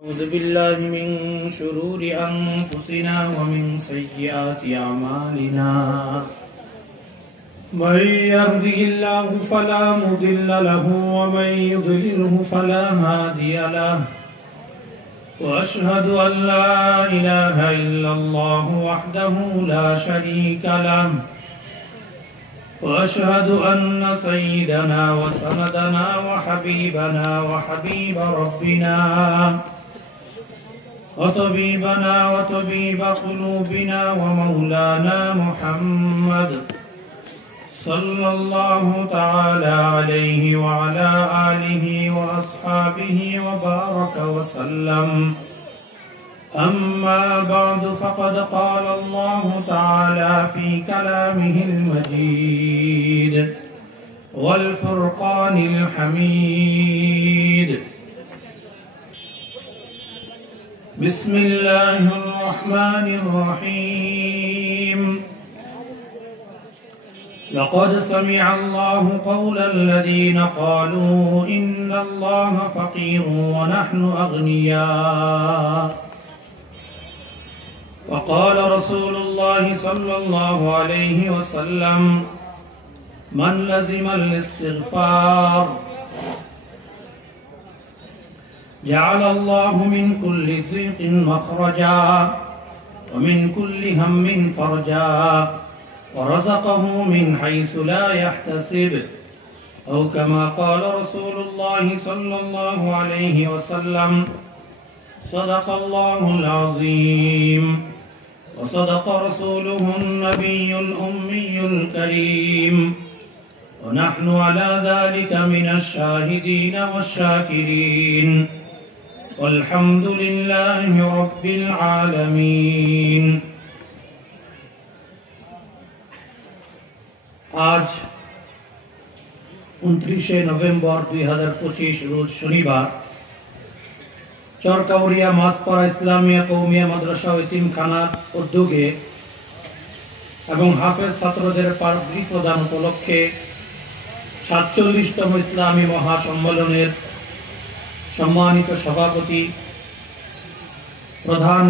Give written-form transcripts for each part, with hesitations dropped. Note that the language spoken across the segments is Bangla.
أعوذ بالله من شرور أنفسنا ومن سيئات أعمالنا من يهده الله فلا مضل له ومن يضلله فلا هادي له وأشهد أن لا إله إلا الله وحده لا شريك له وأشهد أن سيدنا وسندنا وحبيبنا وحبيب ربنا وطبيبنا وطبيب قلوبنا ومولانا محمد صلى الله تعالى عليه وعلى آله وأصحابه وبارك وسلم. أما بعد فقد قال الله تعالى في كلامه المجيد والفرقان الحميد. بسم الله الرحمن الرحيم. لقد سمع الله قول الذين قالوا إن الله فقير ونحن أغنياء وقال رسول الله صلى الله عليه وسلم من لزم الاستغفار جعل الله من كل ضيق مخرجا ومن كل هم فرجا ورزقه من حيث لا يحتسب أو كما قال رسول الله صلى الله عليه وسلم. صدق الله العظيم وصدق رسوله النبي الأمي الكريم ونحن على ذلك من الشاهدين والشاكرين والحمد لله رب العالمين. आज 29 नवेम्बर 2025 रोज शनिवार चरकाउरिया मासपाड़ा इस्लामिया कौमिया माद्रासा व यतीमखानार उद्योगे एवं हाफेज छात्रदेर पारदर्शी प्रदान उपलक्षे 47तम इस्लामी महासम्मेलनेर सम्मानित सभापति प्रधान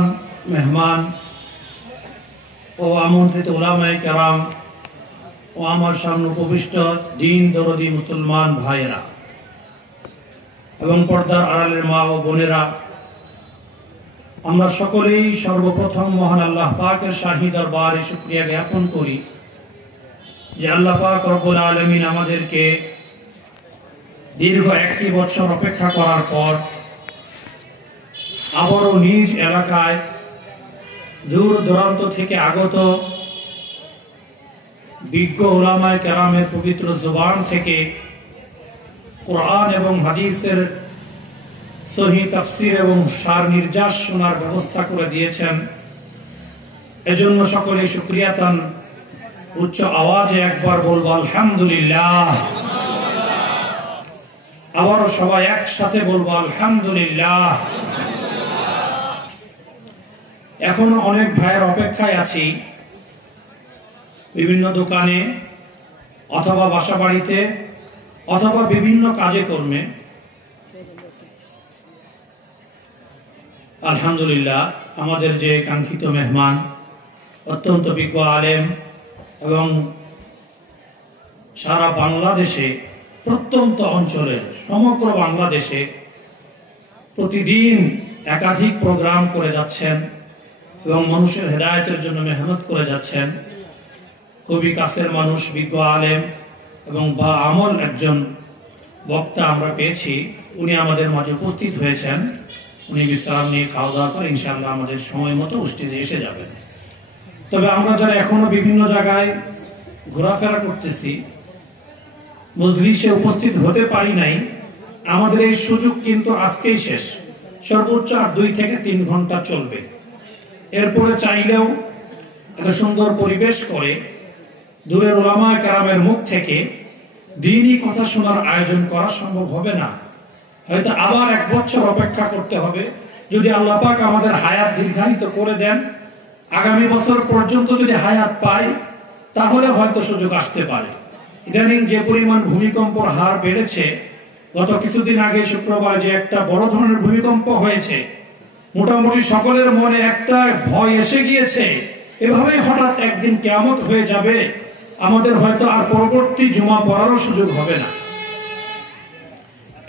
मेहमान और आमंत्रित उलामाए केराम और आमार सामने उपविष्ट दीन दरदी मुसलमान भाईरा एवं पर्दार आड़ालेर मा ओ बोनेरा आमरा सकलेई सर्वप्रथम महान आल्लाह पाकेर शाही दरबारे शुक्रिया ज्ञापन करी जे आल्लाह पाक रब्बुल आलामीन आमादेरके दीर्घ 1 বছর अपेक्षा करार पर आबारो निज एलाकाय दूर दूरान्त थेके आगत विज्ञ उलामाए केरामेर पवित्र जुबान थेके कुरान एवं हादिसेर सही तफसिर एवं सार निर्जास शोनार व्यवस्था करे दिएछेन। एजन्य सकले शुक्रिया तान उच्च आवाजे एकबार बोलबो आलहामदुलिल्लाह। आबारो सबाई एकसाथे बोलबो आलहामदुलिल्लाह। एखोनो अनेक भाइयेर अपेक्षाय आछि विभिन्न दोकाने अथवा बासा बाड़ीते अथवा विभिन्न काजे कर्मे। आलহামদুলিল্লাহ आमादेर जे कांक्षित मेहमान अत्यंत विज्ञ आलेम एवं सारा बांग्लादेशे प्रत्यंत अंचले समग्र बांग्लादेशे प्रतिदिन एकाधिक प्रोग्राम करे जाच्छेन एवं मानुषेर हेदायतेर जन्य मेहनत करे जाच्छेन। खुबই কাছের মানুষ विज्ञ आलेम एवं बा आमल एकजन बक्ता आमरा पेয়েছি। उनी आमादेर माझे उपस्थित হয়েছেন। उनी विश्राम निয়ে খাওয়া দাওয়া করে ইনশাআল্লাহ আমাদের সময় মতো উপস্থিত এসে যাবেন। তবে আমরা যারা এখনো বিভিন্ন জায়গায় ঘোরাফেরা করতেছি মজলিসে উপস্থিত হতে পারি নাই আমাদের এই সুযোগ কিন্তু আজকেই শেষ। সর্বোচ্চ আর 2 থেকে 3 ঘন্টা চলবে। এরপরে চাইলেও এত সুন্দর পরিবেশ করে দূরের উলামায়ে কেরামের মুখ থেকে দ্বীনি কথা শোনার আয়োজন করা সম্ভব হবে না। হয়তো আবার 1 বছর অপেক্ষা করতে হবে যদি আল্লাহ পাক আমাদের হায়াত দীর্ঘায়িত করে দেন। আগামী বছর পর্যন্ত যদি হায়াত পাই তাহলে হয়তো সুযোগ আসতে পারে। ইদানিং যে পরিমাণ ভূমিকম্পের হার বেড়েছে গত কিছুদিন আগে শুক্রবার যে একটা বড় ধরনের ভূমিকম্প হয়েছে মোটামুটি সকলের মনে একটা ভয় এসে গিয়েছে, এভাবেই হঠাৎ একদিন কিয়ামত হয়ে যাবে, আমাদের হয়তো আর পরবর্তী জুমা পড়ারও সুযোগ হবে না।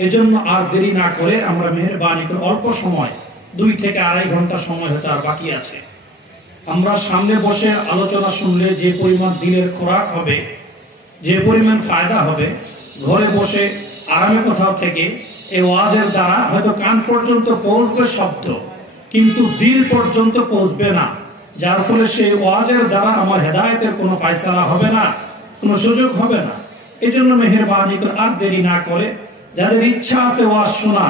এজন্য আর দেরি না করে আমরা মেহেরবানি করে অল্প সময়, 2 থেকে 2.5 ঘন্টা সময় হয়তো আর বাকি আছে, আমরা সামনে বসে আলোচনা শুনলে যে পরিমাণ দিলের খোরাক হবে, যে পরিমাণ ফায়দা হবে, ঘরে বসে আরামে কোথাও থেকে এই ওয়াজের দ্বারা হয়তো কান পর্যন্ত পৌঁছবে শব্দ, কিন্তু দিল পর্যন্ত পৌঁছবে না, যার ফলে সেই ওয়াজের দ্বারা আমার হেদায়েতের কোনো ফায়সালা হবে না, কোনো সুযোগ হবে না। এই জন্য মেহেরবানি করে আর দেরি না করে যাদের ইচ্ছা আছে ওয়াজ শোনা,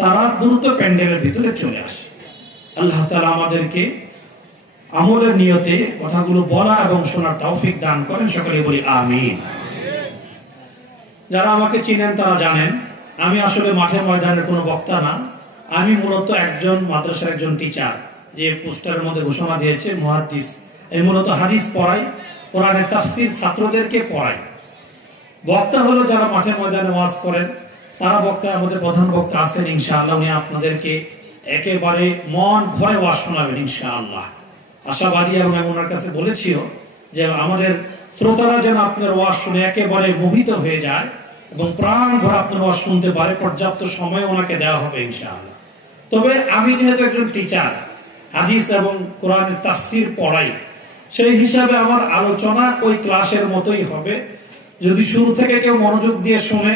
তারা দ্রুত প্যান্ডেলের ভিতরে চলে আসে। আল্লাহ তাআলা আমাদেরকে আমলের নিয়তে কথাগুলো বলা এবং শোনার তৌফিক দান করেন, সকলে বলি আমিন। যারা আমাকে চিনেন তারা জানেন আমি আসলে মাঠে ময়দানের কোনো বক্তা না, আমি মূলত একজন মাদ্রাসার একজন টিচার, যে পোস্টারের মধ্যে ঘোষণা দিয়েছে মুহাদ্দিস। আমি মূলত হাদিস পড়াই, কোরআনের তাফসীর ছাত্রদেরকে পড়াই। বক্তা হলো যারা মাঠে ময়দানে ওয়াজ করেন, তারা বক্তা। আমাদের প্রধান বক্তা আছেন ইনশাআল্লাহ, উনি আপনাদেরকে একেবারে মন ভরে ওয়াজ শোনাবেন ইনশাআল্লাহ, আশাবাদী। এবং আমি ওনার কাছে বলেছিও যে আমাদের শ্রোতারা যেন আপনার ওয়াজ শুনে একেবারে মোহিত হয়ে যায় এবং প্রাণ ভরে আপনার ওয়াজ শুনতে পারে, পর্যাপ্ত সময় ওনাকে দেওয়া হবে ইনশাআল্লাহ। তবে আমি যেহেতু একজন টিচার, হাদিস এবং কোরআনের তাফসীর পড়াই, সেই হিসাবে আমার আলোচনা ওই ক্লাসের মতোই হবে। যদি শুরু থেকে কেউ মনোযোগ দিয়ে শুনে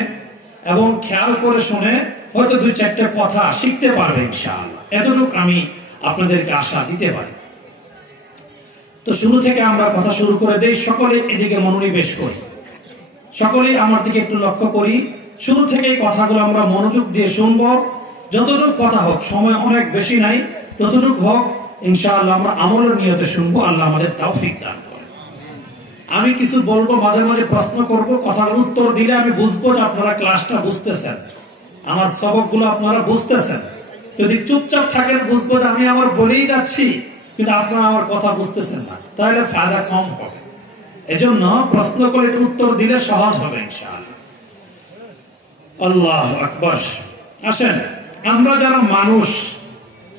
এবং খেয়াল করে শুনে, হয়তো 2-4টা কথা শিখতে পারবে ইনশাআল্লাহ, এতটুকু আমি আপনাদেরকে আশা দিতে পারি। তো শুরু থেকে আমরা কথা শুরু করে দেই, সকলে এদিকে মনোনিবেশ করি, সকলেই আমার দিকে একটু লক্ষ্য করি। শুরু থেকেই কথাগুলো আমরা মনোযোগ দিয়ে শুনবো, যতটুকু কথা হোক, সময় অনেক বেশি নাই, যতটুকু হোক ইনশাআল্লাহ আমরা আমলের নিয়তে শুনবো। আল্লাহ আমাদের তৌফিক দান করেন। আমি কিছু বলবো, মাঝে মাঝে প্রশ্ন করব, কথার উত্তর দিলে আমি বুঝবো যে আপনারা ক্লাসটা বুঝতেছেন, আমার সবকগুলো আপনারা বুঝতেছেন। যদি চুপচাপ থাকেন, বুঝবো যে আমি আমার বলেই যাচ্ছি কিন্তু আপনারা আমার কথা বুঝতেছেন না, তাহলে ফায়দা কম হবে। এজন্য প্রশ্ন করে একটু উত্তর দিলে সহজ হবে ইনশাআল্লাহ। আল্লাহু আকবার। আসেন, আমরা যারা মানুষ,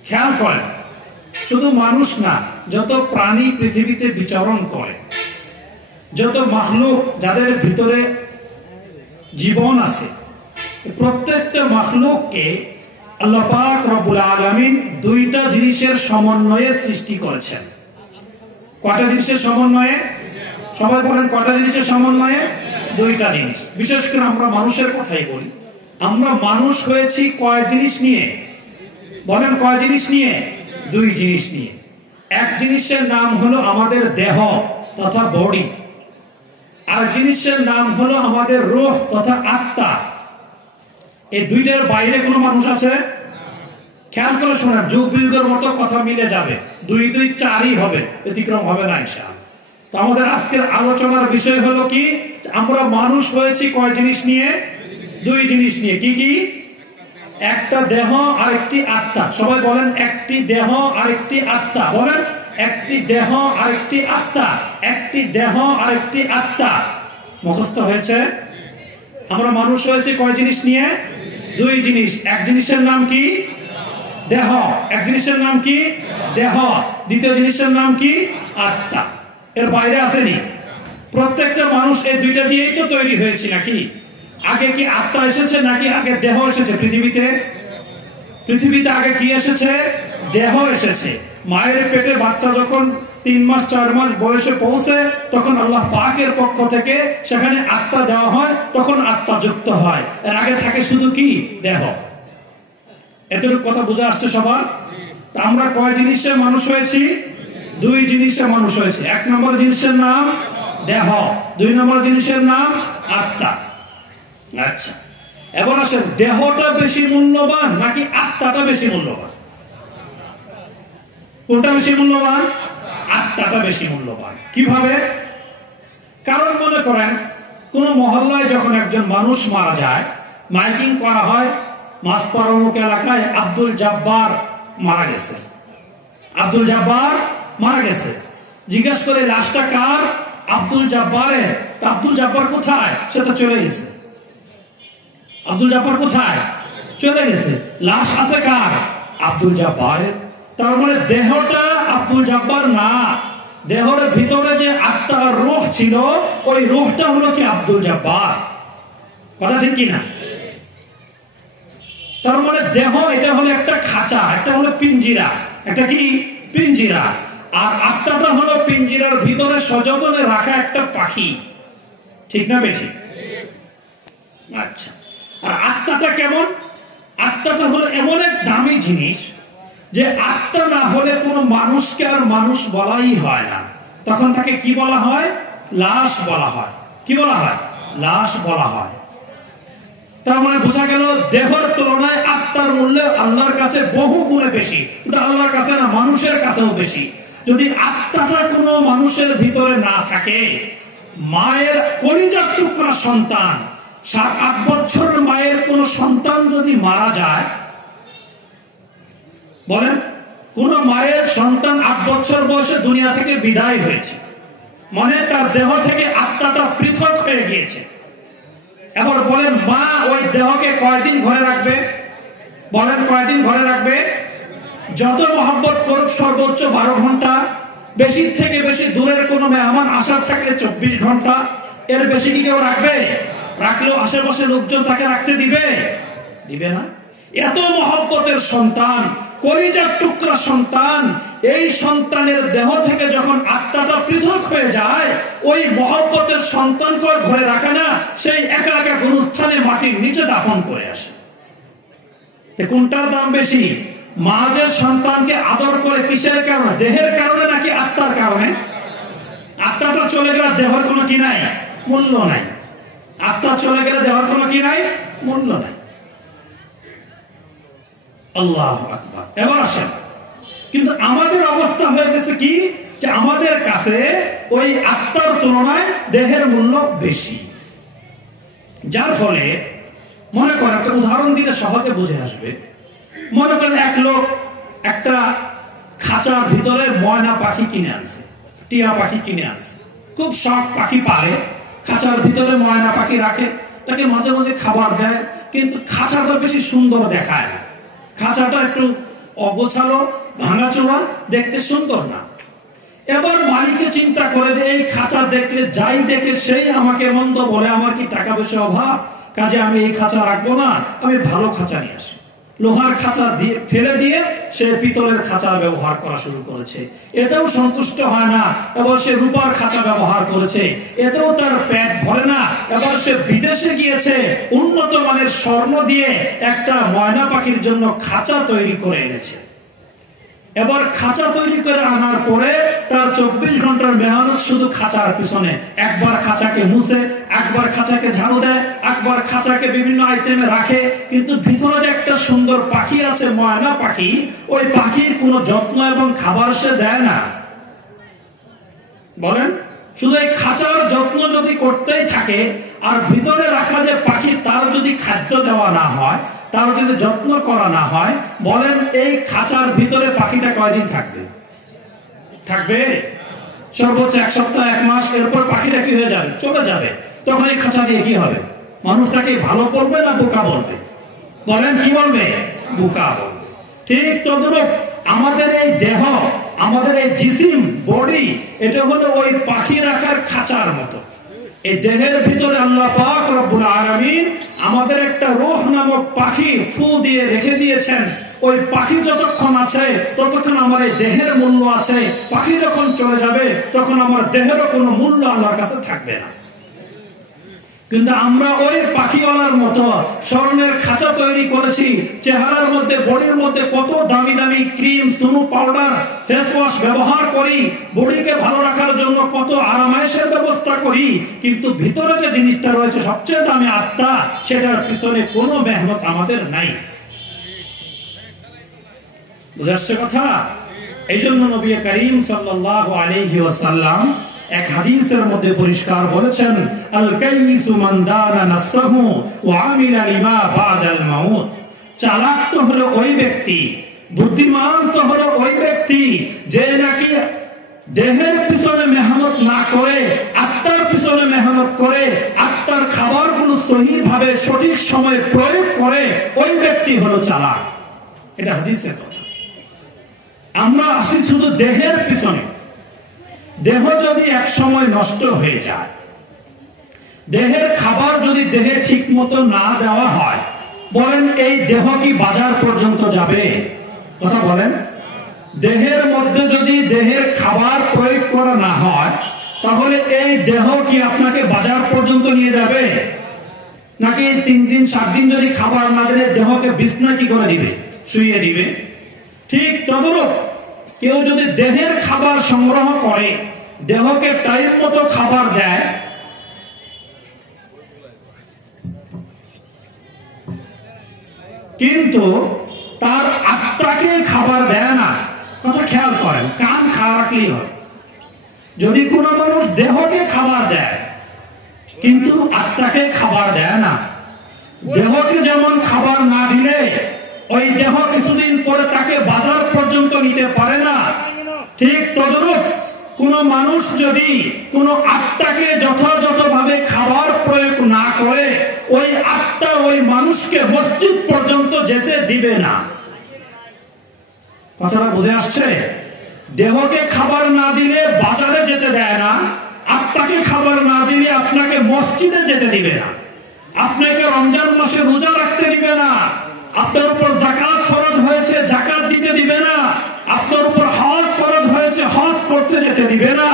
খেয়াল করেন, শুধু মানুষ না, যত প্রাণী পৃথিবীতে বিচরণ করে, যত মাখলুক যাদের ভিতরে জীবন আছে, প্রত্যেকটা মাখলুককে আল্লাহ পাক রব্বুল আলামিন 2টা জিনিসের সমন্বয়ে সৃষ্টি করেছেন। কয়টা জিনিসের সমন্বয়ে? সবাই বলেন, কয়টা জিনিসের সমন্বয়ে? 2টা জিনিস। বিশেষ করে আমরা মানুষের কথাই বলি, আমরা মানুষ হয়েছি কয় জিনিস নিয়ে? বলেন, কয় জিনিস নিয়ে? 2 জিনিস নিয়ে। এক জিনিসের নাম হলো আমাদের দেহ তথা বডি, আর জিনিসের নাম হলো আমাদের রূহ তথা আত্মা। এই 2টার বাইরে কোনো মানুষ আছে? খেয়াল করে শোনেন, যুগ বিয়োগের মতো কথা মিলে যাবে, 2 2 4ই হবে, ব্যতিক্রম হবে না ইনশাআল্লাহ। তো আমাদের আজকের আলোচনার বিষয় হলো কি, আমরা মানুষ হয়েছি কয় জিনিস নিয়ে? 2 জিনিস নিয়ে। কি কি? একটা দেহ আর একটি আত্মা। সবাই বলেন, একটি দেহ আর একটি আত্মা। বলেন, একটি দেহ আর একটি আত্মা, একটি দেহ আর একটি আত্মা। মুখস্থ হয়েছে? আমরা মানুষ হয়েছে কয় জিনিস নিয়ে? 2 জিনিস। এক জিনিসের নাম কি? দেহ। এক জিনিসের নাম কি? দেহ। দ্বিতীয় জিনিসের নাম কি? আত্মা। এর বাইরে আসেনি। প্রত্যেকটা মানুষ এই 2টা দিয়েই তো তৈরি হয়েছে, নাকি? আগে কি আত্মা এসেছে নাকি আগে দেহ এসেছে? পৃথিবীতে আগে কি এসেছে? দেহ এসেছে। মায়ের পেটে বাচ্চা যখন 3 মাস 4 মাস বয়সে পৌঁছে, তখন আল্লাহ পাকের পক্ষ থেকে সেখানে আত্মা দেওয়া হয়, তখন আত্মা যুক্ত হয়। এর আগে থাকে শুধু কি? দেহ। এতটুকু কথা বুঝে আসছে সবার? তা আমরা কয় জিনিসে মানুষ হয়েছি? 2 জিনিসে মানুষ হয়েছে। 1 নম্বর জিনিসের নাম দেহ, 2 নম্বর জিনিসের নাম আত্মা। আচ্ছা, এবার আসেন, দেহটা বেশি মূল্যবান নাকি আত্মাটা বেশি মূল্যবান? কোনটা বেশি মূল্যবান? আত্মাটা বেশি মূল্যবান। কিভাবে? কারণ মনে করেন, কোন মহল্লায় যখন একজন মানুষ মারা যায়, মাইকিং করা হয়, মাসপাড়া অমুক এলাকায় আব্দুল জব্বার মারা গেছে, আব্দুল জব্বার মারা গেছে। জিজ্ঞেস করে লাশটা কার? আব্দুল জব্বারের। তা আব্দুল জব্বার কোথায়? সে তো চলে গেছে। আব্দুল জব্বার কোথায়? চলে গেছে। লাশ আছে কার? আব্দুল জব্বারের। তার মানে দেহটা আব্দুল জব্বার না, দেহের ভিতরে যে আত্মা রূহ ছিল ওই রূহটা হলো কি আব্দুল জব্বার। কথা ঠিক কি না? তার মানে দেহ এটা হলো একটা খাঁচা, একটা হলো পিঞ্জিরা, একটা কি পিঞ্জিরা, আর আত্মাটা হলো পিঞ্জিরার ভিতরে সযতনে রাখা একটা পাখি। ঠিক না বেঠিক? আচ্ছা, আর আত্মাটা কেমন? আত্মাটা হলো এমন এক দামি জিনিস যে আত্মা না হলে কোনো মানুষকে আর মানুষ বলাই হয় না, তখন তাকে কি বলা হয়? লাশ বলা হয়। কি বলা হয়? লাশ বলা হয়। তার মানে বোঝা গেল দেহের তুলনায় আত্মার মূল্য আল্লাহর কাছে বহু গুণে বেশি, কিন্তু আল্লাহর কাছে না, মানুষের কাছেও বেশি। যদি আত্মাটা কোনো মানুষের ভিতরে না থাকে, মায়ের কলিজার টুকরা সন্তান, 7-8 বছরের মায়ের কোন সন্তান যদি মারা যায়, বলেন কোন মায়ের সন্তান 8 বছর বয়সে দুনিয়া থেকে বিদায় হয়েছে, মানে তার দেহ থেকে আত্মাটা পৃথক হয়ে গিয়েছে। এবার বলেন মা ওই দেহকে কয়দিন ঘরে রাখবে? বলেন কয়দিন ঘরে রাখবে? যত মহব্বত করুক সর্বোচ্চ 12 ঘন্টা, বেশি থেকে বেশি দূরের কোনো মেহমান আসার থাকলে 24 ঘন্টা, এর বেশি কি কেউ রাখবে? রাখলেও আশেপাশে লোকজন তাকে রাখতে দিবে? দিবে না। এত মহব্বতের সন্তান, কলিজার টুকরা সন্তান, এই সন্তানের দেহ থেকে যখন আত্মাটা পৃথক হয়ে যায়, ওই মহব্বতের সন্তানকে ঘরে রাখে না, সেই একা একা গুরুস্থানে মাটির নিচে দাফন করে আসে। কোনটার দাম বেশি? মা যে সন্তানকে আদর করে কিসের কারণে? দেহের কারণে নাকি আত্মার কারণে? আত্মাটা চলে গেলে দেহের কোনো কি নাই? মূল্য নাই। আত্মা চলে গেলে দেহের কোনো কি নাই? মূল্য নাই। আল্লাহু আকবার। এবার আসেন, কিন্তু আমাদের অবস্থা হয়ে গেছে কি, যে আমাদের কাছে ওই আত্মার তুলনায় দেহের মূল্য বেশি। যার ফলে মনে করেন, একটা উদাহরণ দিলে সহজে বুঝে আসবে। মনে করেন এক লোক একটা খাঁচার ভিতরে ময়না পাখি কিনে আনছে, টিয়া পাখি কিনে আনছে, খুব শখ, পাখি পালে, খাঁচার ভিতরে ময়না পাখি রাখে, তাকে মাঝে মাঝে খাবার দেয়, কিন্তু খাঁচাটা বেশি সুন্দর দেখায় না, খাঁচাটা একটু অগোছালো, ভাঙাচোরা, দেখতে সুন্দর না। এবার মালিকে চিন্তা করে যে এই খাঁচা দেখলে যাই দেখে সেই আমাকে মন্দ বলে, আমার কি টাকা পয়সার অভাব, কাজে আমি এই খাঁচা রাখবো না, আমি ভালো খাঁচা নিয়ে আসি। লোহার খাঁচা দিয়ে ফেলে দিয়ে সে পিতলের খাঁচা ব্যবহার করা শুরু করেছে। এতেও সন্তুষ্ট হয় না, এবার সে রূপার খাঁচা ব্যবহার করেছে, এতেও তার পেট ভরে না। এবার সে বিদেশে গিয়েছে, উন্নত মানের স্বর্ণ দিয়ে একটা ময়না পাখির জন্য খাঁচা তৈরি করে এনেছে। এবার খাঁচা তৈরি করে আনার পরে তার 24 ঘন্টার মেহনত শুধু খাঁচার পিছনে। একবার খাঁচাকে মুছে, একবার খাঁচাকে ঝাড়ু দেয়, একবার খাঁচাকে বিভিন্ন আইটেমে রাখে, কিন্তু ভিতরে যে একটা সুন্দর পাখি আছে, ময়না পাখি, ওই পাখির কোনো যত্ন এবং খাবার সে দেয় না। বলেন, শুধু এই খাঁচার যত্ন যদি করতেই থাকে, আর ভিতরে রাখা যে পাখি, তার যদি খাদ্য দেওয়া না হয়, তার যদি যত্ন করা না হয়, বলেন এই খাঁচার ভিতরে পাখিটা কয়দিন থাকবে? থাকবে সর্বোচ্চ 1 সপ্তাহ, 1 মাস, এরপর পাখিটা কি হয়ে যাবে? চলে যাবে। তখন এই খাঁচা দিয়ে কি হবে? মানুষ তাকে ভালো বলবে না বোকা বলবে? বলেন কি বলবে? বোকা বলবে। ঠিক তদ্রূপ আমাদের এই দেহ, আমাদের এই জিসিম, বডি, এটা হলো ওই পাখি রাখার খাঁচার মতো। এই দেহের ভিতরে আল্লাহ পাক রব্বুল আলামিন আমাদের একটা রূহ নামক পাখি ফু দিয়ে রেখে দিয়েছেন। ওই পাখি যতক্ষণ আছে ততক্ষণ আমার এই দেহের মূল্য আছে, পাখি যখন চলে যাবে তখন আমার দেহেরও কোনো মূল্য আল্লাহর কাছে থাকবে না। কিন্তু আমরা ওই পাখিওয়ালার মতো স্বর্ণের খাঁচা তৈরি করেছি, চেহারার মধ্যে, বডির মধ্যে কত দামি দামি ক্রিম, সুনু, পাউডার, ফেস ওয়াশ ব্যবহার করি, বডিকে ভালো রাখার জন্য কত আরামায়েশের ব্যবস্থা করি, কিন্তু ভিতরে যে জিনিসটা রয়েছে সবচেয়ে দামি আত্মা, সেটার পিছনে কোনো মেহনত আমাদের নাই। বুঝাচ্ছে কথা? এই জন্য নবী করিম সাল্লাল্লাহু আলাইহি ওয়াসাল্লাম এক হাদিসের মধ্যে পরিষ্কার বলেছেন, আল কাইসু মান দানা নাফসাহু ওয়া আমিলা লিমা বাদাল মাউত। চালাক তো হলো ওই ব্যক্তি, বুদ্ধিমান তো হলো ওই ব্যক্তি যে নাকি দেহের পিছনে মেহনত না করে আত্মার পিছনে মেহনত করে, আত্মার খাবারগুলো সহিভাবে সঠিক সময়ে প্রয়োগ করে, ওই ব্যক্তি হলো চালাক। এটা হাদিসের কথা। আমরা আসি শুধু দেহের পিছনে। দেহ যদি এক সময় নষ্ট হয়ে যায়, দেহের খাবার যদি দেহে ঠিক মতো না দেওয়া হয়, বলেন এই দেহ কি বাজার পর্যন্ত যাবে? কথা বলেন। দেহের মধ্যে যদি দেহের খাবার প্রয়োগ করা না হয়, তাহলে এই দেহ কি আপনাকে বাজার পর্যন্ত নিয়ে যাবে? নাকি 3 দিন 7 দিন যদি খাবার না দিলে দেহকে বিছনা কি করে দিবে? শুইয়ে দিবে। ঠিক তদরূপ কেউ যদি দেহের খাবার সংগ্রহ করে, দেহকে টাইম মতো খাবার দেয়, কিন্তু তার আত্মাকে খাবার দেয় না, কথা খেয়াল করেন, কান খাওয়া রাখলেই হবে। যদি কোনো মানুষ দেহকে খাবার দেয় কিন্তু আত্মাকে খাবার দেয় না, দেহকে যেমন খাবার না দিলে ওই দেহ কিছুদিন পরে তাকে বাজার পর্যন্ত নিতে পারে না, ঠিক তদরূপ কোন মানুষ যদি কোন আত্মাকে যথাযথভাবে খাবার প্রয়োগ না করে, ওই আত্মা ওই মানুষকে মসজিদ পর্যন্ত যেতে দিবে না। কথাটা বুঝে আসছে? দেহকে খাবার না দিলে বাজারে যেতে দেয় না, আত্মাকে খাবার না দিলে আপনাকে মসজিদে যেতে দিবে না, আপনাকে রমজান মাসে রোজা রাখতে দিবে না, আপনার উপর যাকাত ফরজ হয়েছে যাকাত দিতে দিবে না, আপনার উপর হজ ফরজ হয়েছে হজ করতে যেতে দিবে না,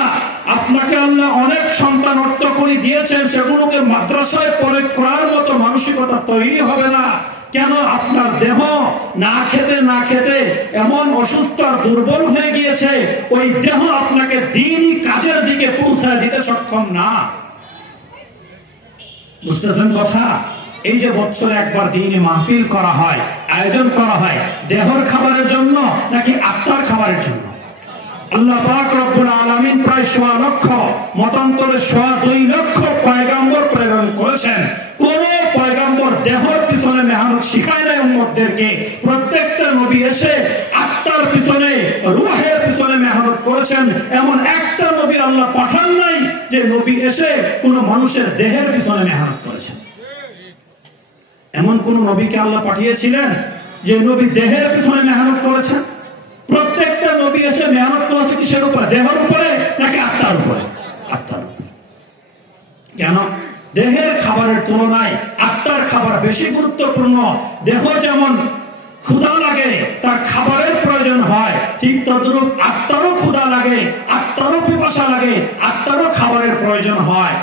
আপনাকে আল্লাহ অনেক সন্তান অর্থ করে দিয়েছেন, সেগুলোকে মাদ্রাসায় প্রয়োগ করার মতো মানসিকতা তৈরি হবে না। কেন? আপনার দেহ না খেতে না খেতে এমন অসুস্থ আর দুর্বল হয়ে গিয়েছে, ওই দেহ আপনাকে দ্বীনি কাজের দিকে পৌঁছায় দিতে সক্ষম না। বুঝতেছেন কথা? এই যে বছরে একবার দ্বীনি মাহফিল করা হয়, আয়োজন করা হয়, দেহর খাবারের জন্য নাকি আত্মার খাবারের জন্য? আল্লাহ পাক রব্বুল আলামিন প্রায় 1.25 লক্ষ, মতান্তরে 2.25 লক্ষ পয়গম্বর প্রেরণ করেছেন। কোন পয়গম্বর দেহর পিছনে মেহনত শিখায় নাই উম্মতদেরকে। প্রত্যেকটা নবী এসে আত্মার পিছনে, রূহের পিছনে মেহনত করেছেন। এমন একটা নবী আল্লাহ পাঠান নাই যে নবী এসে কোন মানুষের দেহের পিছনে মেহনত করেছেন। এমন কোন নবীকে আল্লাহ পাঠিয়েছিলেন যে নবী দেহের পিছনে মেহনত করেছেন? প্রত্যেকটা নবী এসে মেহনত করেছে কিসের উপরে? দেহের উপরে নাকি আত্মার উপরে? আত্মার উপরে। কেন? দেহের খাবারের তুলনায় আত্মার খাবার বেশি গুরুত্বপূর্ণ। দেহ যেমন ক্ষুধা লাগে, তার খাবারের প্রয়োজন হয়, ঠিক তদ্রূপ আত্মারও ক্ষুধা লাগে, আত্মারও পিপাসা লাগে, আত্মারও খাবারের প্রয়োজন হয়।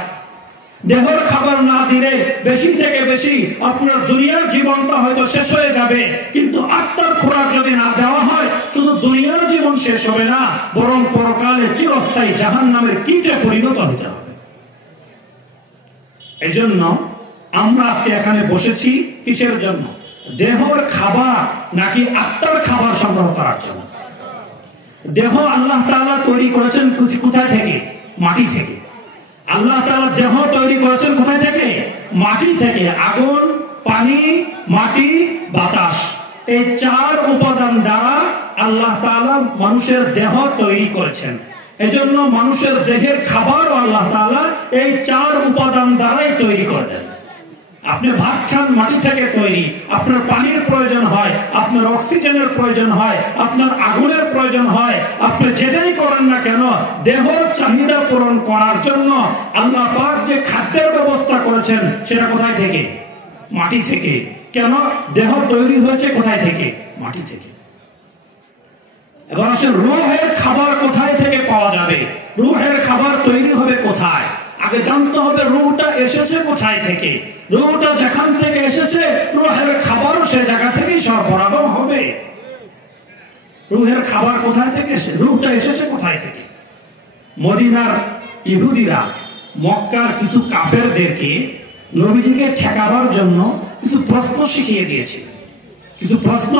দেহের খাবার না দিলে বেশি থেকে বেশি আপনার দুনিয়ার জীবনটা হয়তো শেষ হয়ে যাবে, কিন্তু আত্মার খোরাক যদি না দেওয়া হয়, শুধু দুনিয়ার জীবন শেষ হবে না, বরং পরকালে চিরস্থায়ী জাহান্নামের কীটে পরিণত হতে হবে। এজন্য আমরা আজকে এখানে বসেছি কিসের জন্য? দেহের খাবার নাকি আত্মার খাবার সংগ্রহ করার জন্য? দেহ আল্লাহ তাআলা তৈরি করেছেন কোথায় থেকে? মাটি থেকে। আল্লাহ তাআলা দেহ তৈরি করেছেন কোথায় থেকে? মাটি থেকে। আগুন, পানি, মাটি, বাতাস, এই 4 উপাদান দ্বারা আল্লাহ তাআলা মানুষের দেহ তৈরি করেছেন। এজন্য মানুষের দেহের খাবারও আল্লাহ তাআলা এই 4 উপাদান দ্বারাই তৈরি করে দেন। আপনি ভাত খান, মাটি থেকে তৈরি, আপনার পানির প্রয়োজন হয়, আপনার অক্সিজেনের প্রয়োজন হয়, আপনার আগুনের প্রয়োজন হয়, আপনি যেটাই করেন না কেন দেহের চাহিদা পূরণ করার জন্য আল্লাহ পাক যে খাদ্যের ব্যবস্থা করেছেন সেটা কোথায় থেকে? মাটি থেকে। কেন? দেহ তৈরি হয়েছে কোথায় থেকে? মাটি থেকে। এবার আসলে রূহের খাবার কোথায় থেকে পাওয়া যাবে? রূহের খাবার তৈরি হবে কোথায়? আগে জানতে হবে রূহটা এসেছে কোথায় থেকে। রূহটা যেখান থেকে এসেছে, রূহের খাবারও সে জায়গা থেকেই সরবরাহ হবে। রূহের খাবার কোথায় থেকে এসে? রূহটা এসেছে কোথায় থেকে? মদিনার ইহুদিরা মক্কার কিছু কাফেরদেরকে নবীজিকে ঠেকাবার জন্য কিছু প্রশ্ন শিখিয়ে দিয়েছিলেন। কিছু প্রশ্ন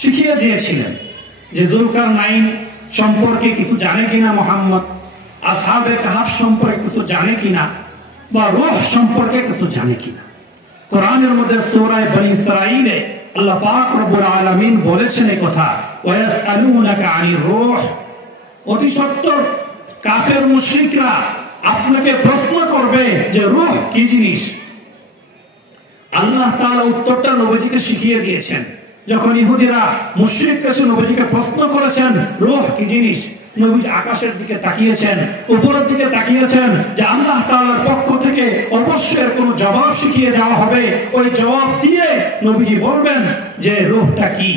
শিখিয়ে দিয়েছিলেন যে যুলকারনাইন সম্পর্কে কিছু জানে কিনা মুহাম্মদ, আসহাবে কাহফ সম্পর্কে কিছু জানে কিনা, বা রূহ সম্পর্কে কিছু জানে কিনা। কোরআনের মধ্যে সূরা বনী ইসরাঈলে আল্লাহ পাক রব্বুল আলামিন বলেছেন এই কথা, ওয়ায়াসআলুনাকা আনির রূহ। অতি সত্বর কাফের মুশরিকরা আপনাকে প্রশ্ন করবে যে রূহ কি জিনিস। আল্লাহ তাআলা উত্তরটা নবীজিকে শিখিয়ে দিয়েছেন। যখন ইহুদিরা মুশরিকরা এসে নবীজিকে প্রশ্ন করেছেন রূহ কি জিনিস, নবীজি আকাশের দিকে তাকিয়েছেন, উপরের দিকে তাকিয়েছেন যে আল্লাহ তাআলার পক্ষ থেকে অবশ্যই কোনো জবাব শিখিয়ে দেওয়া হবে। ওই জবাব দিয়ে নবীজি বলবেন যে রূহটা কি।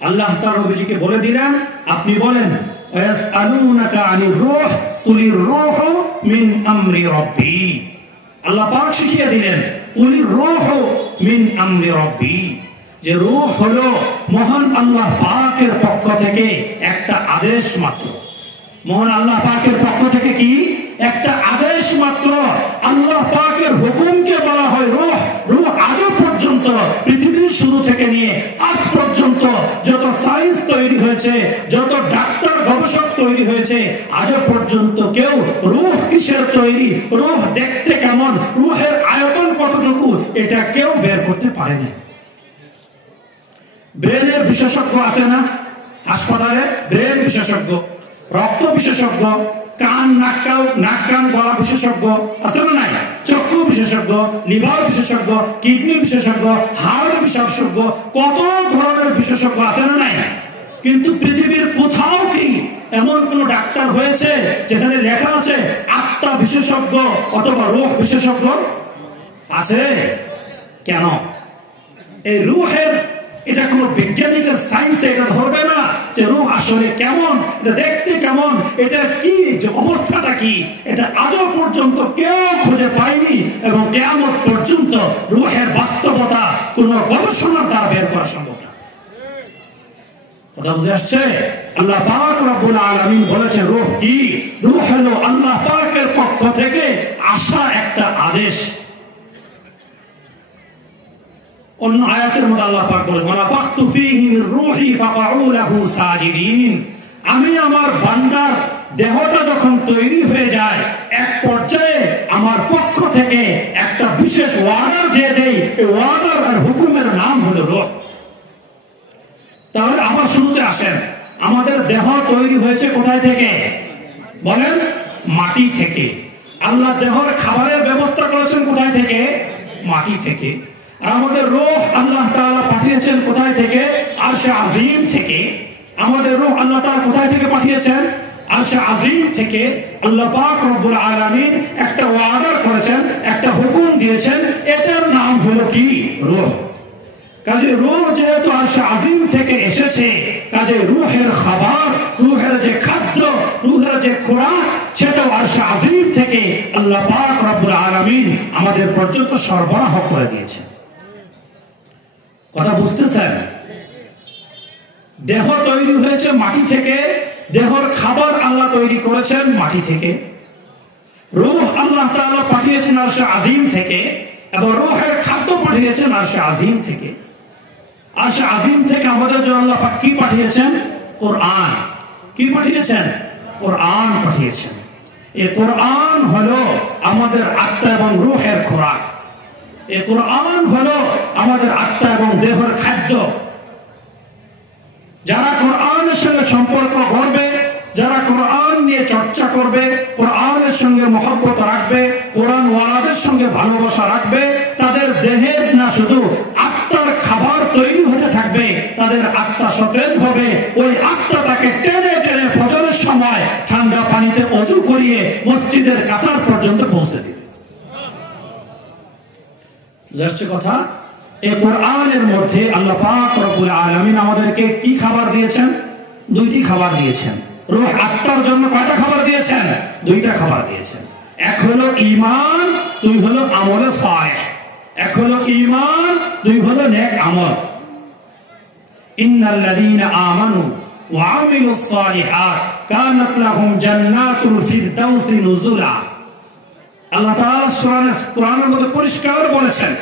আল্লাহ তাআলা নবীজিকে বলে দিলেন, আপনি বলেন ইয়াসআলুনাকা আনির রূহ কুলির রূহু মিন আমরি রাব্বি। আল্লাহ পাক শিখিয়ে দিলেন কুলির রূহু মিন আমরি রাব্বি, যে রূহ হলো মহান আল্লাহ পাকের পক্ষ থেকে একটা আদেশ মাত্র। মহান আল্লাহ পাকের পক্ষ থেকে কি একটা আদেশ মাত্র। আল্লাহ পাকের হুকুমকে বলা হয় রূহ। রূহ আজ পর্যন্ত পৃথিবীর শুরু থেকে নিয়ে আজ পর্যন্ত যত সায়েন্স তৈরি হয়েছে, যত ডাক্তার গবেষক তৈরি হয়েছে, আজ পর্যন্ত কেউ রূহ কিসের তৈরি, রূহ দেখতে কেমন, রূহের আয়তন কতটুকু, এটা কেউ বের করতে পারে না। ব্রেনের বিশেষজ্ঞ আছে না হাসপাতালে, ব্রেন বিশেষজ্ঞ, রক্ত বিশেষজ্ঞ, কান নাক কান গলা বিশেষজ্ঞ আছে না নাই, চক্ষু বিশেষজ্ঞ, লিভার বিশেষজ্ঞ, কিডনি বিশেষজ্ঞ, হার্ট বিশেষজ্ঞ, কত ধরনের বিশেষজ্ঞ আছে না নাই। কিন্তু পৃথিবীর কোথাও কি এমন কোন ডাক্তার হয়েছে যেখানে লেখা আছে আত্মা বিশেষজ্ঞ অথবা রূহ বিশেষজ্ঞ আছে? কেন? এই রূহের এটা কোনো বৈজ্ঞানিকের সায়েন্সে এটা ধরবে না যে রূহ আসলে কেমন, এটা দেখতে কেমন, এটা কি অবস্থাটা কি, এটা আজও পর্যন্ত কেউ খুঁজে পায়নি এবং কিয়ামত পর্যন্ত রূহের বাস্তবতা কোনো গবেষণার দ্বারা বের করা সম্ভব না। কথা বুঝে আসছে? আল্লাহ পাক রব্বুল আলামিন বলেছেন রূহ কি? রূহ হলো আল্লাহ পাকের পক্ষ থেকে আসা একটা আদেশ। অন্য আয়াতের মধ্যে আল্লাহ পাক বলেন ওয়ানাফাখতু ফীহি মির রূহি ফাকাউ লাহু সাজিদিন। আমি আমার বান্দার দেহটা যখন তৈরি হয়ে যায়, এক পর্যায়ে আমার পক্ষ থেকে একটা বিশেষ অর্ডার দিয়ে দেই, এই অর্ডার আর হুকুমের নাম হলো রূহ। তাহলে আবার শুরুতে আসেন, আমাদের দেহ তৈরি হয়েছে কোথায় থেকে বলেন? মাটি থেকে। আল্লাহ দেহের খাবারের ব্যবস্থা করেছেন কোথায় থেকে? মাটি থেকে। আর আমাদের রূহ আল্লাহ তাআলা পাঠিয়েছেন কোথায় থেকে? আরশে আজিম থেকে। আমাদের রূহ আল্লাহ তাআলা কোথায় থেকে পাঠিয়েছেন? আরশে আজিম থেকে। আল্লাহ পাক রব্বুল আলামিন একটা অর্ডার করেছেন, একটা হুকুম দিয়েছেন, এটার নাম হলো কি? রূহ। কাজে রূহ যেহেতু আরশে আজিম থেকে এসেছে, কাজে রূহের খাবার, রূহের যে খাদ্য, রূহের যে খোরাক, সেটাও আরশে আজিম থেকে আল্লাহ পাক রব্বুল আলামিন আমাদের পর্যন্ত সরবরাহ করে দিয়েছেন। কথা বুঝতেছেন? দেহ তৈরি হয়েছে মাটি থেকে, দেহর খাবার আল্লাহ তৈরি করেছেন মাটি থেকে। রূহ আল্লাহ তাআলা পাঠিয়েছেন আরশে আজিম থেকে, এবং রূহের খাদ্য পাঠিয়েছেন আরশে আজিম থেকে। আরশে আজিম থেকে আমাদের জন্য আল্লাহ পাক কি পাঠিয়েছেন? কোরআন। কি পাঠিয়েছেন? কোরআন পাঠিয়েছেন। এই কোরআন হলো আমাদের আত্মা এবং রূহের খোরাক। এই কোরআন হলো আমাদের আত্মা এবং দেহের খাদ্য। যারা কোরআনের সঙ্গে সম্পর্ক করবে, যারা কোরআন নিয়ে চর্চা করবে, কোরআনের সঙ্গে মহব্বত রাখবে, কোরআন ওয়ালাদের সঙ্গে ভালোবাসা রাখবে, তাদের দেহের না শুধু আত্মার খাবার তৈরি হতে থাকবে, তাদের আত্মা সতেজ হবে। ওই আত্মাটাকে টেনে টেনে ফজরের সময় ঠান্ডা পানিতে ওযু করিয়ে মসজিদের কাতার পর্যন্ত পৌঁছে দিবে। বুঝাচ্ছে কথা? এই কোরআনের মধ্যে আল্লাহ পাক রব্বুল আলামিন আমাদেরকে কি খাবার দিয়েছেন? দুইটি খাবার দিয়েছেন। রূহ আত্মার জন্য কয়টা খাবার দিয়েছেন? দুইটা খাবার দিয়েছেন। এক হলো ঈমান, দুই হলো আমলে সালেহ। এক হলো ঈমান, দুই হলো নেক আমল। ইন্নাল্লাযীনা আমানু ওয়া আমিলুস সালিহাত কানাত লাহুম জান্নাতুল ফিরদাউসি নুজুলা। আল্লাহ তাআলা কোরআনের মধ্যে পরিষ্কার বলেছেন,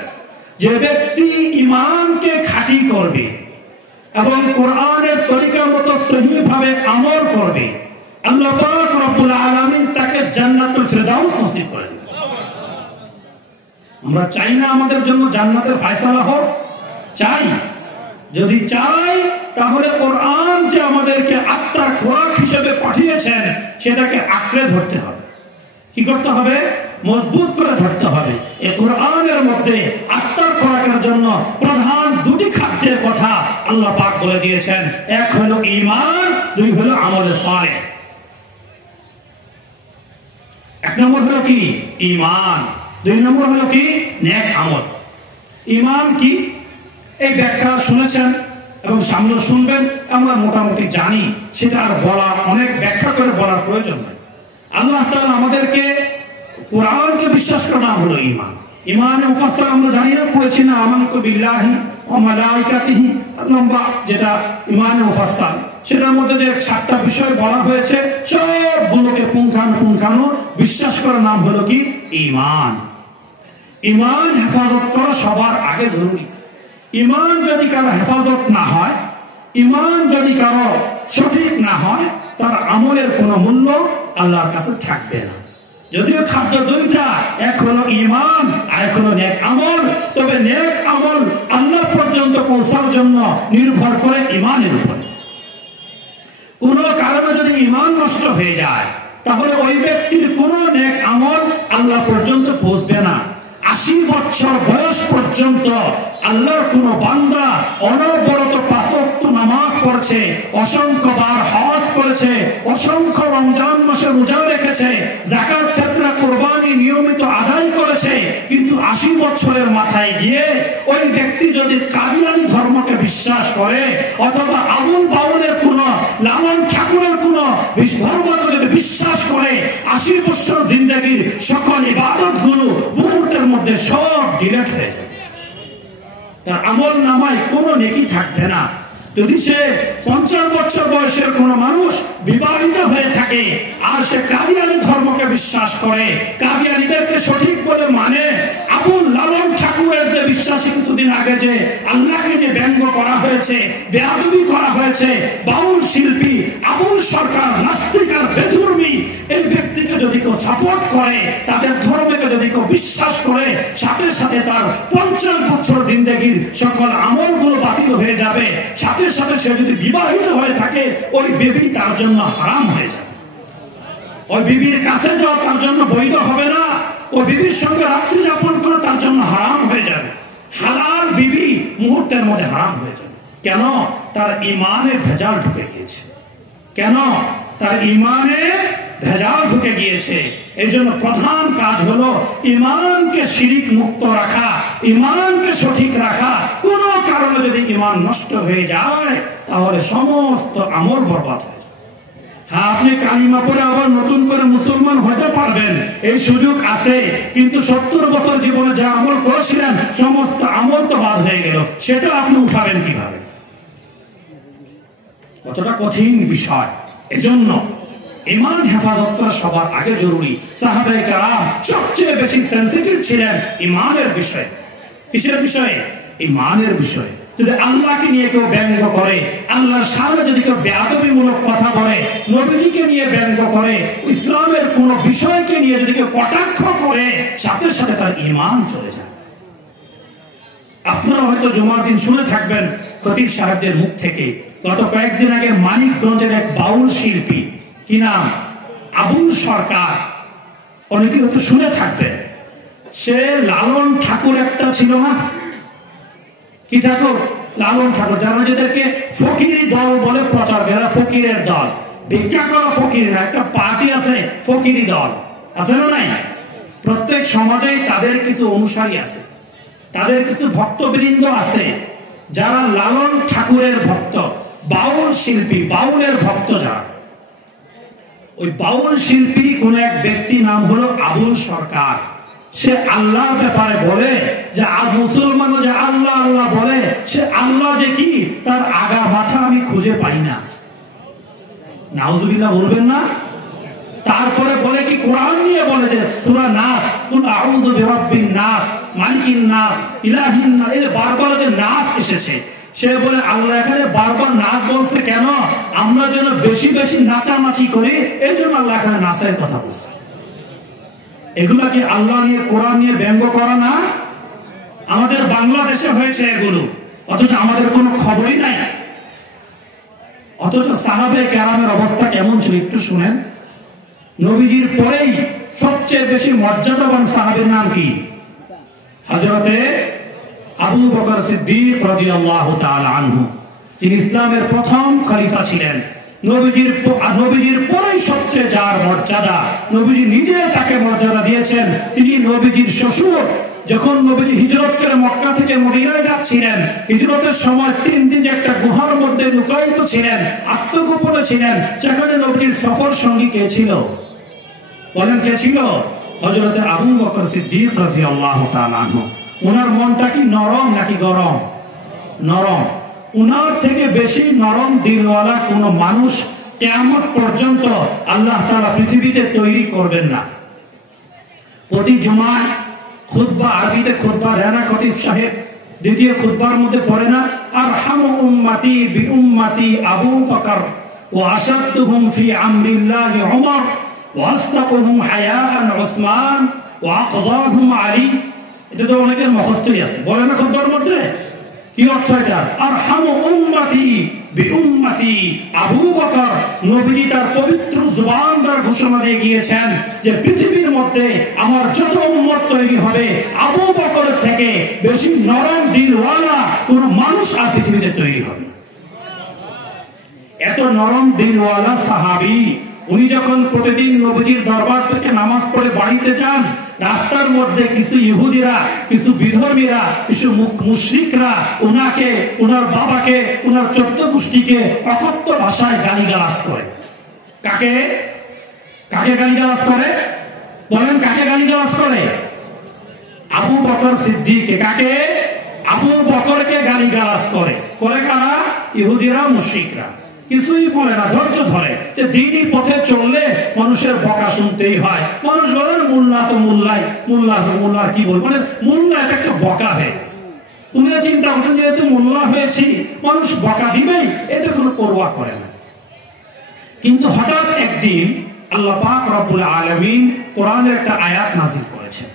যে ব্যক্তি ঈমানকে খাঁটি করবে এবং কোরআনের তরিকার মতো সহিভাবে আমল করবে, আল্লাহ পাক রব্বুল আলামিন তাকে জান্নাতুল ফিরদাউস নসিব করে দিবেন। আমরা চাই না আমাদের জন্য জান্নাতের ফয়সালা হোক? চাই। যদি চাই, তাহলে কোরআন যে আমাদেরকে আত্মার খোরাক হিসেবে পাঠিয়েছেন, সেটাকে আঁকড়ে ধরতে হবে। কি করতে হবে? মজবুত করে ধরতে হবে। এই কোরআনের মধ্যে আত্মার খোরাকের জন্য প্রধান দুটি খাদ্যের কথা আল্লাহ পাক বলে দিয়েছেন। এক হলো ঈমান, দুই হলো আমলে সালেহ। এক নম্বর হলো কি? ঈমান। দুই নম্বর হলো কি? নেক আমল। ঈমান কি এই ব্যাখ্যা শুনেছেন এবং সামনে শুনবেন, আমরা মোটামুটি জানি, সেটা আর বলা, অনেক ব্যাখ্যা করে বলার প্রয়োজন নাই। আল্লাহ তাআলা আমাদেরকে কোরআনকে বিশ্বাস করার নাম হলো ঈমান। ঈমানের মুফাসসাল আমরা জানি না, পড়েছি না, আমানতু বিল্লাহি ওয়া মালাইকাতিহি লম্বা যেটা ঈমানের মুফাসসাল, সেটার মধ্যে যে 7টা বিষয় বলা হয়েছে সবগুলোকে পুঙ্খানু বিশ্বাস করার নাম হলো কি? ঈমান। ঈমান হেফাজত করা সবার আগে জরুরি। ঈমান যদি কারো হেফাজত না হয়, ঈমান যদি কারো সঠিক না হয়, তার আমলের কোনো মূল্য আল্লাহর কাছে থাকবে না। যদিও খাদ্য দুইটা, এক হলো ঈমান আর এক হলো নেক আমল, তবে নেক আমল আল্লাহ পর্যন্ত পৌঁছার জন্য নির্ভর করে ঈমানের উপরে। কোন কারণে যদি ঈমান নষ্ট হয়ে যায়, তাহলে ওই ব্যক্তির কোনো নেক আমল আল্লাহ পর্যন্ত পৌঁছবে না। 80 বছর বয়স পর্যন্ত আল্লাহর কোন বান্দা অনবরত 5 ওয়াক্ত নামাজ পড়েছে, অসংখ্যবার হজ করেছে, অসংখ্য রমজান মাসে রোজা রেখেছে, যাকাত ফিতরা কুরবানি নিয়মিত আদায় করেছে, কিন্তু 80 বছরের মাথায় গিয়ে ওই ব্যক্তি যদি কাদিয়ানী ধর্মকে বিশ্বাস করে অথবা আবুল বাউলের কোন লালন ঠাকুরের কোন ধর্মকে যদি বিশ্বাস করে, 80 বছর জিন্দেগির সকল ইবাদত গুলো মুহূর্তের মধ্যে সব ডিলিট হয়ে যাবে। তার আমল নামায় কোনো নেকি থাকবে না। যদি সে 50 বছর বয়সের কোন মানুষ বিবাহিত হয়ে থাকে আর সে কাদিয়ানী ধর্মকে বিশ্বাস করে, কাদিয়ানীদেরকে সঠিক বলে মানে, আবুল লালন ঠাকুরের যে বিশ্বাসী কিছুদিন আগে যে আল্লাহকে নিয়ে ব্যঙ্গ করা হয়েছে, বেয়াদবি করা হয়েছে, বাউল শিল্পী আবুল সরকার নাস্তিক আর বেধর্মী, এই ব্যক্তিকে যদি কেউ সাপোর্ট করে, তাদের ধর্মকে যদি কেউ বিশ্বাস করে, সাথে সাথে তার 50 বছর জিন্দেগির সকল আমলগুলো বাতিল হয়ে যাবে। সাথে সাথে সে যদি বিবাহিত হয়ে থাকে, ওই বেবি তার জন্য হারাম হয়ে যাবে। ওই বিবির কাছে যাওয়া তার জন্য বৈধ হবে না। ওই বিবির সঙ্গে রাত্রি যাপন করে তার জন্য হারাম হয়ে যাবে। হালাল বিবি মুহূর্তের মধ্যে হারাম হয়ে যাবে। কেন? তার ঈমানে ভেজাল ঢুকে গিয়েছে। কেন? তার ঈমানে ভেজাল ঢুকে গিয়েছে। এই জন্য প্রধান কাজ হলো ঈমানকে শিরিক মুক্ত রাখা, ঈমানকে সঠিক রাখা। কোন কারণে যদি ঈমান নষ্ট হয়ে যায়, তাহলে সমস্ত আমল বরবাদ হয়ে যায়। হ্যাঁ, আপনি কালিমা পড়ে আবার নতুন করে মুসলমান হতে পারবেন, এই সুযোগ আছে, কিন্তু 70 বছর জীবনে যা আমল করেছিলেন সমস্ত আমল তো বাদ হয়ে গেল, সেটা আপনি উঠাবেন কিভাবে? কতটা কঠিন বিষয়। এজন্য ঈমান হেফাজত করা সবার আগে জরুরি। সাহাবায়ে কেরাম সবচেয়ে বেশি সেনসিটিভ ছিলেন ঈমানের বিষয়ে। কিসের বিষয়ে? ঈমানের বিষয়ে। যদি আল্লাহকে নিয়ে কেউ ব্যঙ্গ করে, আল্লাহর সামনে যদি কেউ বেয়াদবিমূলক কথা বলে, নবীজিকে নিয়ে ব্যঙ্গ করে, ইসলামের কোন বিষয়কে নিয়ে যদি কেউ কটাক্ষ করে, সাথে সাথে তার ঈমান চলে যায়। আপনারা হয়তো জুমার দিন শুনে থাকবেন খতিব সাহেবদের মুখ থেকে, গত কয়েকদিন আগে মানিকগঞ্জের এক বাউল শিল্পী, কি নাম? আবুল সরকার, অনেকে হয়তো শুনে থাকবেন। সে লালন ঠাকুর একটা ছিল না? কি ঠাকুর? লালন ঠাকুর। যারা নিজেদেরকে ফকিরি দল বলে প্রচার করে, ফকিরের দল, ভিক্ষা করা ফকির না, একটা পার্টি আছে ফকিরি দল, আছে না নাই? প্রত্যেক সমাজে তাদের কিছু অনুসারী আছে, তাদের কিছু ভক্তবৃন্দ আছে যারা লালন ঠাকুরের ভক্ত, বাউল শিল্পী, বাউলের ভক্ত যারা। ওই বাউল শিল্পীর কোন এক ব্যক্তি নাম হলো আবুল সরকার। সে আল্লাহর ব্যাপারে বলে যে মুসলমান যে আল্লাহ আল্লাহ বলে, সে আল্লাহ যে কি তার আগা মাথা আমি খুঁজে পাই না। নাউজুবিল্লাহ বলবেন না? তারপরে বলে কি কোরআন নিয়ে বলে যে সূরা নাস, কুল আউযু বিরাব্বিন নাস, মালিকিন নাস, ইলাহিন নাস, এই বারবার যে নাস এসেছে, সে বলে আল্লাহ এখানে বারবার নাচ বলছে কেন? আমরা যেন বেশি বেশি নাচানাচি করি, এই জন্য আল্লাহ এখানে নাচের কথা বলছে। এগুলা কি আল্লাহ নিয়ে কোরআন নিয়ে ব্যঙ্গ করা না? আমাদের বাংলাদেশে হয়েছে এগুলো, অথচ আমাদের কোনো খবরই নাই। অথচ সাহাবায়ে কেরামের অবস্থা কেমন ছিল একটু শুনেন। নবীজির পরেই সবচেয়ে বেশি মর্যাদাবান সাহাবীর নাম কি? হযরতে আবু বকর সিদ্দিক রাদিয়াল্লাহু তাআলা আনহু, তিনি ইসলামের প্রথম খলিফা ছিলেন। নবীজির পরেই সবচেয়ে যার মর্যাদা, নবীজি নিজে তাকে মর্যাদা দিয়েছেন, তিনি নবীজির শ্বশুর। যখন নবীজি হিজরত করে মক্কা থেকে মদিনায় যাচ্ছিলেন, হিজরতের সময় 3 দিন একটা গুহার মধ্যে লুকায়িত ছিলেন, আত্মগোপনে ছিলেন। সেখানে নবীজির সফর সঙ্গী কে ছিল? বলেন কে ছিল? হযরতে আবু বকর সিদ্দিক রাদিয়াল্লাহু তাআলা আনহু। ওনার মনটা কি নরম নাকি গরম? নরম। উনার থেকে বেশি নরম দিলওয়ালা কোন মানুষ কিয়ামত পর্যন্ত আল্লাহ তাআলা পৃথিবীতে তৈরি করবেন না। প্রতি জুমায় খুতবা, আরবিতে খুতবা দেয় না খতিব সাহেব? দ্বিতীয় খুতবার মধ্যে পড়ে না, আরহামু উম্মতি বিউম্মতি আবু বকর ওয়া আশাদ্দুহুম ফি আমরিল্লাহি উমর ওয়া আসদাকুহুম হায়াআন উসমান ওয়া আকযাহুম আলী। এটা তো অনেকের মুখস্থই আছে, বলে না খুতবার মধ্যে? কি অর্থ এটা? আরহামু উম্মতি বিউম্মতি আবু বকর। নবীজি তার পবিত্র জবান দ্বারা ঘোষণা দিয়ে গিয়েছেন যে পৃথিবীর মধ্যে আমার যত উম্মত তৈরি হবে, আবু বকরের থেকে বেশি নরম দিলওয়ালা কোন মানুষ আর পৃথিবীতে তৈরি হবে না। এত নরম দিলওয়ালা সাহাবী। উনি যখন প্রতিদিন নবীজির দরবার থেকে নামাজ পড়ে বাড়িতে যান, রাস্তার মধ্যে কিছু ইহুদিরা, কিছু বিধর্মীরা, কিছু মুশরিকরা ওনাকে, ওনার বাবাকে, ওনার 14 গোষ্ঠীকে অকথ্য ভাষায় গালিগালাজ করে। কাকে কাকে গালিগালাজ করে? বলেন কাকে গালিগালাজ করে? আবু বকর সিদ্দিককে। কাকে? আবু বকরকে গালিগালাজ করে। করে কারা? ইহুদিরা, মুশরিকরা। কিছুই বলে না, ধৈর্য ধরে যে দ্বীনি পথে চললে মানুষের বকা শুনতেই হয়। মানুষ বলেন মোল্লা তো মোল্লাই, মোল্লার কি বলবো, মানে মোল্লা এটা একটা বকা হয়ে গেছে। উনি চিন্তা করছেন যেহেতু মোল্লা হয়েছি মানুষ বকা দিবেই, এটা কোনো পরোয়া করে না। কিন্তু হঠাৎ একদিন আল্লাহ পাক রব্বুল আলামিন কোরআনের একটা আয়াত নাযিল করেছেন।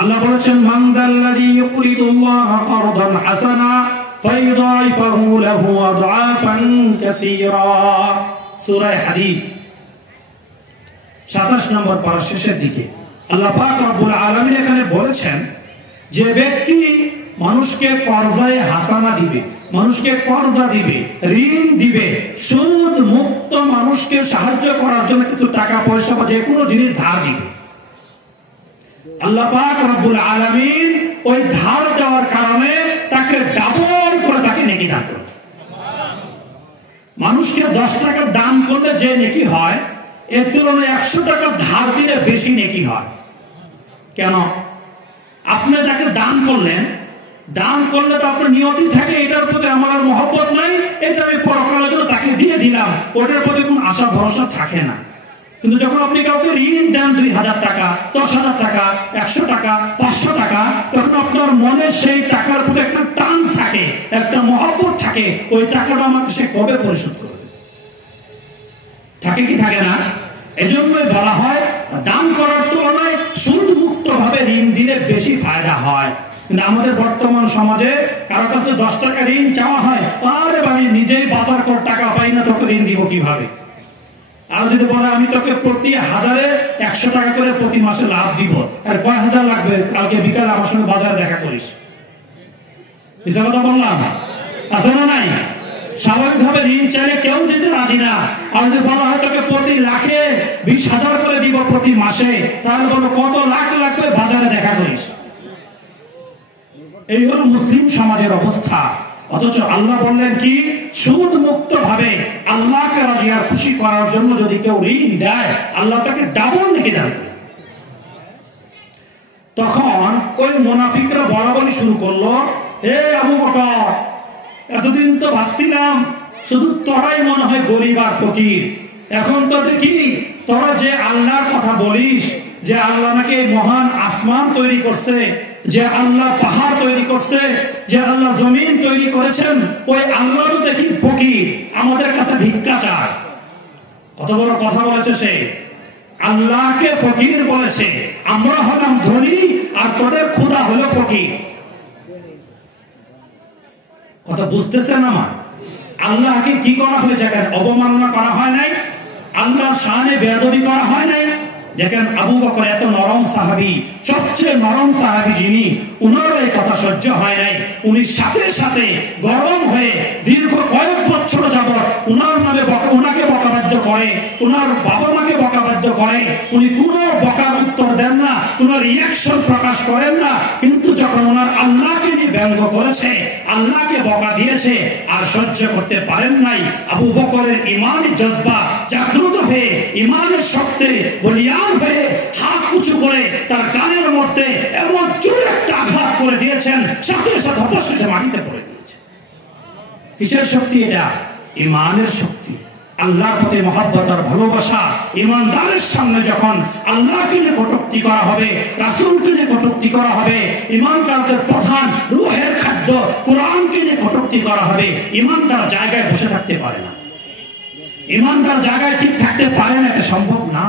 আল্লাহ বলেছেন, মান যাল্লাযী ইউকরিদুল্লাহা কারদান হাসানা ফায়ুদাইফাহু লাহু আযআফান কাসীরা। সূরা হাদীদ 27 নম্বর পারার শেষের দিকে আল্লাহ পাক রব্বুল আলামিন এখানে বলেছেন যে ব্যক্তি মানুষকে কর্জায়ে হাসানা দিবে, মানুষকে কর্জা দিবে, ঋণ দিবে, সুদ মুক্ত মানুষকে সাহায্য করার জন্য কিছু টাকা পয়সা বা যে কোনো জিনিস ধার দিবে, আল্লাহ পাক রব্বুল আলামিন ওই ধার দেওয়ার কারণে তাকে ডাবল করে তাকে নেকি দান করবে। মানুষকে 10 টাকা দান করলে যে নেকি হয়, এর তুলনায় 100 টাকা ধার দিলে বেশি নেকি হয়। কেন? আপনি যাকে দান করলেন, দান করলে তো আপনার নিয়তি থাকে এটার প্রতি আমার আর মহব্বত নাই, এটা আমি পরকালের জন্য তাকে দিয়ে দিলাম, ওটার প্রতি কোনো আশা ভরসা থাকে না। কিন্তু যখন আপনি কাউকে ঋণ দেন 2000 টাকা, 10,000 টাকা, 100 টাকা, 500 টাকা, তখন আপনার মনে সেই টাকার প্রতি একটা টান থাকে, একটা মহব্বত থাকে, ওই টাকাটা আমাকে সে কবে পরিশোধ করবে, থাকে কি থাকে না? এজন্যই বলা হয় দান করার তুলনায় সুদ মুক্ত ভাবে ঋণ দিলে বেশি ফায়দা হয়। কিন্তু আমাদের বর্তমান সমাজে কারো কাছে 10 টাকা ঋণ চাওয়া হয়, আরে আমি নিজেই বাজার কর টাকা পাই না, তোকে ঋণ দিব কিভাবে? আর যদি বলে আমি তোকে প্রতি 1000-এ 100 টাকা করে প্রতি মাসে লাভ দিব, আর কয় হাজার লাগবে, কালকে বিকালে আমার সঙ্গে বাজারে দেখা করিস। মিথ্যা কথা বললাম? আছে না নাই? স্বাভাবিকভাবে ঋণ চাইলে কেউ দিতে রাজি না। আর যদি বলা হয় তোকে প্রতি লাখে 20,000 করে দিব প্রতি মাসে, তাহলে বলো কত লাখ লাগবে, বাজারে দেখা করিস। এই হলো মুসলিম সমাজের অবস্থা। অথচ আল্লাহ বললেন কি, সুদ মুক্ত ভাবে আল্লাহকে রাজি আর খুশি করার জন্য যদি কেউ ঋণ দেয়, আল্লাহ তাকে ডাবল নেকি দান করে। তখন ওই মুনাফিকরা বলাবলি শুরু করলো, হে আবু বকর, এতদিন তো ভাবছিলাম শুধু তোরাই মনে হয় গরিব আর ফকির, এখন তো দেখি তোরা যে আল্লাহর কথা বলিস, যে আল্লাহ নাকি মহান আসমান তৈরি করছে, যে আল্লাহ পাহাড় তৈরি করছে, যে আল্লাহ জমিন তৈরি করেছেন, ওই আল্লাহ তো দেখি ফকির, আমাদের কাছে ভিক্ষা চায়। কত বড় কথা বলেছে সে! আল্লাহকে ফকির বলেছে, আমরা হলাম ধনী আর তোদের খোদা হলো ফকির। কথা বুঝতেছেন আমার? আল্লাহকে কি করা হয়েছে? অবমাননা করা হয় নাই, আল্লাহর শানে বেয়াদবি করা হয় নাই। দেখেন আবু বকর এত নরম সাহাবী, সবচেয়ে নরম সাহাবী যিনি, উনারও এই কথা সহ্য হয় নাই। উনি সাথে সাথে গরম হয়ে দীর্ঘ কয়েক বছর যাবত উনার নামে উনাকে বকাবাদ্য করে, উনার বাবা মাকে বকাবাদ্য করে। উনি কোনো বকার উত্তর দেন না, কোনো রিয়াকশন প্রকাশ করেন না। কিন্তু যখন ওনার আল্লাহকে নিয়ে ব্যঙ্গ করেছে, আল্লাহকে বকা দিয়েছে, আর সহ্য করতে পারেন নাই। আবু বকরের ইমানি জজবা জাগ্রত হয়ে, ইমানের শক্তে বলিয়ান হয়ে হাত উঁচু করে তার কানের মধ্যে এমন জোরে একটা আঘাত করে দিয়েছেন, সাথে সাথে অপশেষে মাটিতে পড়ে গিয়েছে। কিসের শক্তি এটা? ইমানের শক্তি, আল্লাহর প্রতি মহব্বত আর ভালোবাসা। ইমানদারের সামনে যখন আল্লাহকে নিয়ে কটূক্তি করা হবে, রাসূলকে নিয়ে কটূক্তি করা হবে, ইমানদারদের প্রধান রূহের খাদ্য কোরআনকে নিয়ে কটূক্তি করা হবে, ইমানদার জায়গায় বসে থাকতে পারে না। ইমানদার জায়গায় ঠিক থাকতে পারে না, এটা সম্ভব না।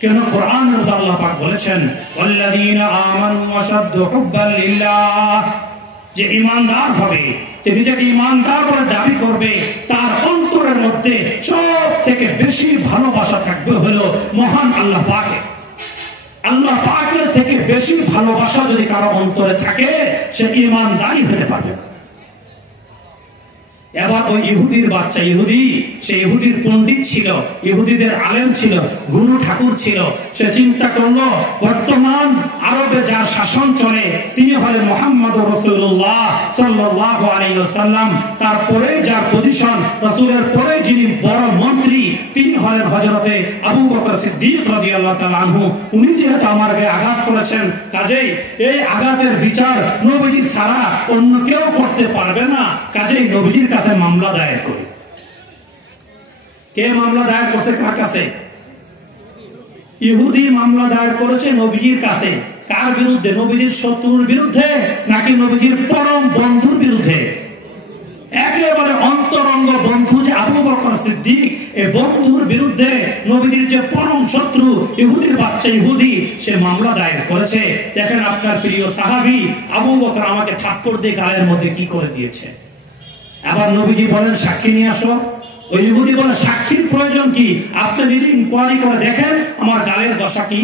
কেন? কোরআনের মধ্যে আল্লাহ পাক বলেছেন, ওয়াল্লাযীনা আমানু আশাদ্দু হুব্বান লিল্লাহ, যে ইমানদার হবে, যে নিজেকে ইমানদার বলে দাবি করবে, তার অন্তরের মধ্যে সব থেকে বেশি ভালোবাসা থাকবে হলো মহান আল্লাহ পাকের। আল্লাহ পাকের থেকে বেশি ভালোবাসা যদি কারো অন্তরে থাকে, সে ইমানদারই হতে পারবে না। এবার ওই ইহুদির বাচ্চা, ইহুদি, সে ইহুদির পণ্ডিত ছিল, ইহুদিদের আলেম ছিল, গুরু ঠাকুর ছিল। সে চিন্তা করলো, বর্তমান আরবে যার শাসন চলে তিনি হলেন মুহাম্মদ রাসূলুল্লাহ সাল্লাল্লাহু আলাইহি ওয়াসাল্লাম। তারপরে যার পজিশন, রাসূলের পরে যিনি বড় মন্ত্রী, তিনি হলেন হযরতে আবু বকর সিদ্দিক রাদিয়াল্লাহু তাআলা আনহু। উনি যেহেতু আমার গায়ে আঘাত করেছেন, কাজেই এই আঘাতের বিচার নবীজি ছাড়া অন্য কেউ করতে পারবে না। কাজেই নবীজির কাছে মামলা দায়ের করে। কে মামলা দায়ের করছে? কার কাছে? ইহুদি মামলা দায়ের করেছে নবীজির কাছে। কার বিরুদ্ধে? নবীজির শত্রুর বিরুদ্ধে নাকি নবীজির পরম বন্ধুর বিরুদ্ধে? একেবারে অন্তরঙ্গ বন্ধু যে আবু বকর সিদ্দিক, এই বন্ধুর বিরুদ্ধে নবীজির যে পরম শত্রু ইহুদির বাচ্চা ইহুদি, সে মামলা দায়ের করেছে। দেখেন আপনার প্রিয় সাহাবী আবু বকর আমাকে থাপ্পড় দিয়ে গালের মধ্যে কি করে দিয়েছে। আবার নবীজি বলেন সাক্ষী নিয়ে আসো। ওই ইহুদি বলে সাক্ষীর প্রয়োজন কি? আপনি নিজে ইনকোয়ারি করে দেখেন আমার গালের দশা কি।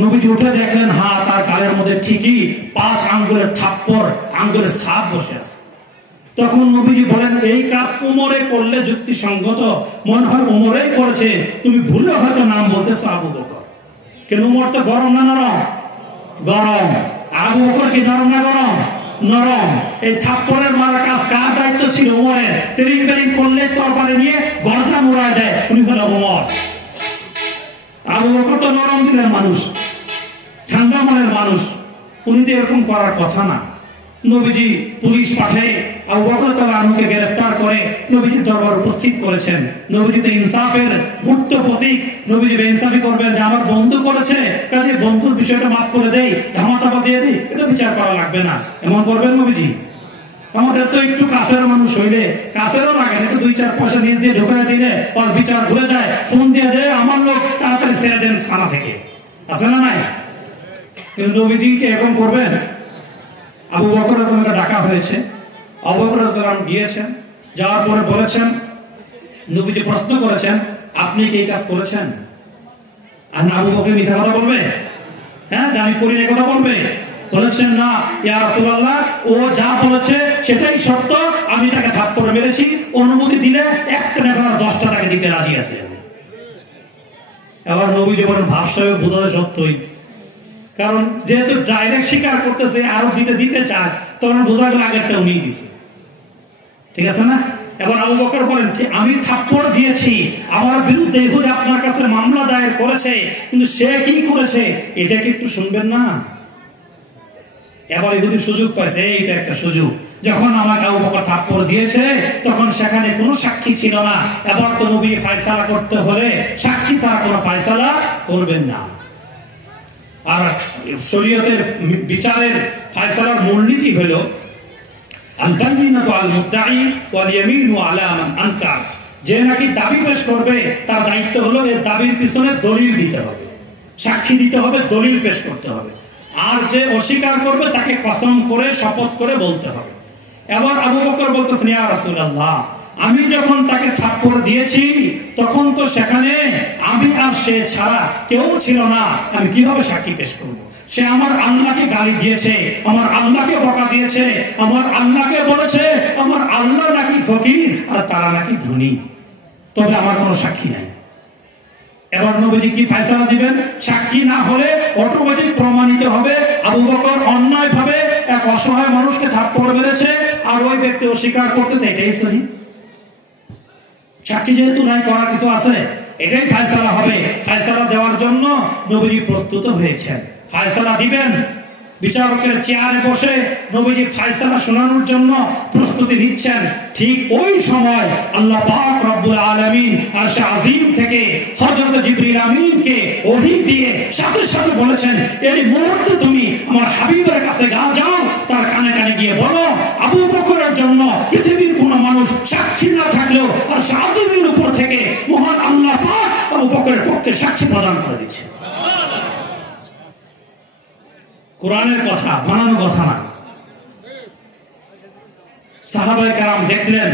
নবীজি উঠে দেখলেন, হ্যাঁ, তার গালের মধ্যে ঠিকই 5 আঙ্গুলের থাপ্পড়, আঙ্গুলের ছাপ বসে আছে। তখন নবীজি বলেন, এই কাজ উমরে করলে যুক্তিসঙ্গত, মনে হয় উমরেই করেছে, তুমি ভুলে হয়তো নাম বলতেছো আবু বকর। কেন? উমর তো গরম না নরম? গরম। আবু বকর কি নরম না গরম? নরম। এই থাপ্পড়ের মারা কাজ কার দায়িত্ব ছিল? উমরের। তেরিং বেরিং করলে তরবারে নিয়ে গর্দা মুড়ায় দেয়, উনি হলো উমর। আবু বকর তো নরম দিলের মানুষ, ঠান্ডা মনের মানুষ, উনি তো এরকম করার কথা না। নবীজি পুলিশ পাঠিয়ে আবু বকর রাদিয়াল্লাহু আনহুকে গ্রেফতার করে নবীজির দরবারে উপস্থিত করেছেন। নবীজি তো ইনসাফের মুক্ত প্রতীক। নবীজি বেইনসাফি করবেন যে আমার বন্ধু করেছে, কাজে বন্ধুর বিষয়টা মাফ করে দেই, ধামাচাপা দিয়ে দিই, এটা বিচার করা লাগবে না, এমন করবেন নবীজি? আমাদের তো একটু কাছের মানুষ হইলে, কাছেরও লাগে একটু 2-4 পয়সা নিয়ে দিয়ে ঢুকে দিলে ওর বিচার ঘুরে যায়, ফোন দিয়ে দেয়, আমার লোক তাড়াতাড়ি ছেড়ে দেন থানা থেকে, আছে না নাই? কিন্তু নবীজিকে এরকম করবেন? আবু বকর রাদিয়াল্লাহু আনহু ডাকা হয়েছে, আবু বকর রাদিয়াল্লাহু আনহু গিয়েছেন, যাওয়ার পরে বলেছেন, নবীজি প্রশ্ন করেছেন, আপনি কি এই কাজ করেছেন? আর আবু বকর মিথ্যা কথা বলবে? হ্যাঁ, জানি করি না কথা বলবে? বলেছেন, না ইয়া রাসূলুল্লাহ, ও যা বলেছে সেটাই সত্য, আমি তাকে থাপ্পড় মেরেছি, অনুমতি দিলে একটা না 10টা তাকে দিতে রাজি আছে। এবার নবীজি বলেন, ভাবসাবে বোঝা সত্যই, কারণ যেহেতু ডাইরেক্ট স্বীকার করতেছে, আরো দিতে চায়, তখন বোঝা গেল আগেরটা উনি দিছে। ঠিক আছে না? এবার আবু বকর বলেন, আমি থাপ্পড় দিয়েছি, আমার বিরুদ্ধে ইহুদি আপনার কাছে মামলা দায়ের করেছে, কিন্তু সে কি করেছে এটা কি একটু শুনবেন না? এবার ইহুদি সুযোগ পাইছে, এইটা একটা সুযোগ। যখন আমাকে আবু বকর থাপ্পড় দিয়েছে তখন সেখানে কোনো সাক্ষী ছিল না, এবার তো নবী ফয়সালা করতে হলে সাক্ষী ছাড়া কোনো ফয়সালা করবেন না। আর শরীয়তের বিচারের ফয়সালার মূলনীতি হলো আল-বায়িনাতু আল-মুদ্দাঈ ওয়াল ইয়ামিনু আলা মান আনকার। যে নাকি দাবি পেশ করবে তার দায়িত্ব হলো এর দাবির পিছনে দলিল দিতে হবে, সাক্ষী দিতে হবে, দলিল পেশ করতে হবে। আর যে অস্বীকার করবে তাকে কসম করে, শপথ করে বলতে হবে। এবার আবু বকর বলতেছেন, ইয়া রাসূলুল্লাহ, আমি যখন তাকে থাপ্পড় দিয়েছি তখন তো সেখানে আমি আর সে ছাড়া কেউ ছিল না, আমি কিভাবে সাক্ষী পেশ করব? সে আমার আল্লাহকে গালি দিয়েছে, আমার আল্লাহকে বকা দিয়েছে, আমার আল্লাহকে বলেছে আমার আল্লাহ নাকি ফকির আর তারা নাকি ধনী, তবে আমার কোনো সাক্ষী নাই। এবার নবীজি কি ফয়সালা দিবেন? সাক্ষী না হলে অটোমেটিক প্রমাণিত হবে আবু বকর অন্যায়ভাবে এক অসহায় মানুষকে থাপ্পড় মেরেছে, আর ওই ব্যক্তি অস্বীকার করতেছে, এটাই সহি। সাক্ষী যেহেতু নাই, করার কিছু আছে, এটাই ফয়সালা হবে। ফয়সালা দেওয়ার জন্য নবীজি প্রস্তুত হয়েছেন, ফয়সালা দিবেন। বিচারকের চেয়ারে বসে নবীজি ফয়সালা শোনানোর জন্য প্রস্তুতি নিচ্ছেন। ঠিক ওই সময় আল্লাহ পাক রব্বুল আলামিন আরশে আজিম থেকে হযরত জিবরিল আমিনকে ওহী দিয়ে সাথে সাথে বলেছেন, এই মুহূর্তে তুমি আমার হাবিবের কাছে যাও, তার কানে কানে গিয়ে বলো আবু বকরের জন্য পৃথিবীর কোনো মানুষ সাক্ষী না থাকলেও আরশে আজিমের উপর থেকে মহান আল্লাহ পাক আবু বকরের পক্ষে সাক্ষী প্রদান করে দিচ্ছে। কোরআনের কথা, বানানো কথা না। সাহাবায়ে কেরাম দেখলেন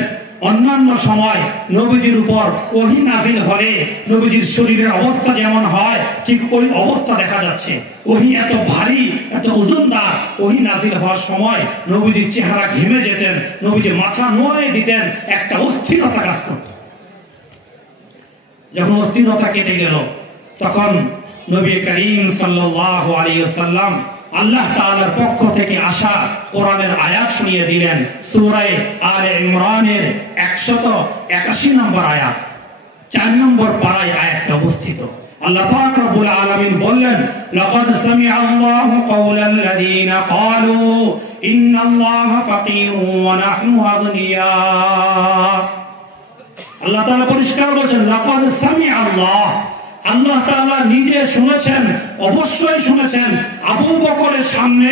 অন্যান্য সময় নবীজির উপর ওহী নাজিল হলে নবীজির শরীরের অবস্থা যেমন হয় ঠিক ওই অবস্থা দেখা যাচ্ছে। ওহী এত ভারী, এত ওজনদার। ওহী নাজিল হওয়ার সময় নবীজির চেহারা ঘেমে যেতেন, নবীজি মাথা নোয়ে দিতেন, একটা অস্থিরতা কাজ করত। যখন অস্থিরতা কেটে গেল তখন নবী করিম সাল্লাল্লাহু আলাইহি ওয়াসাল্লাম আল্লাহ তাআলার পক্ষ থেকে আসা কোরআনের আয়াত শুনিয়ে দিলেন। সূরা আলে ইমরানের 181 নম্বর আয়াত, 4 নম্বর পারায় আয়াতটা অবস্থিত। আল্লাহ পাক রব্বুল আলামিন বললেন, লাকাদ সামিআ আল্লাহু কাওলাল্লাযীনা ক্বালু ইন্নাল্লাহা ফাকীরুন ওয়া নাহনু আগনিয়া। আল্লাহ তাআলা পরিষ্কার বলেছেন, লাকাদ সামিআ আল্লাহ, আল্লাহ তাআলা নিজে শুনেছেন, অবশ্যই শুনেছেন। আবু বকরের সামনে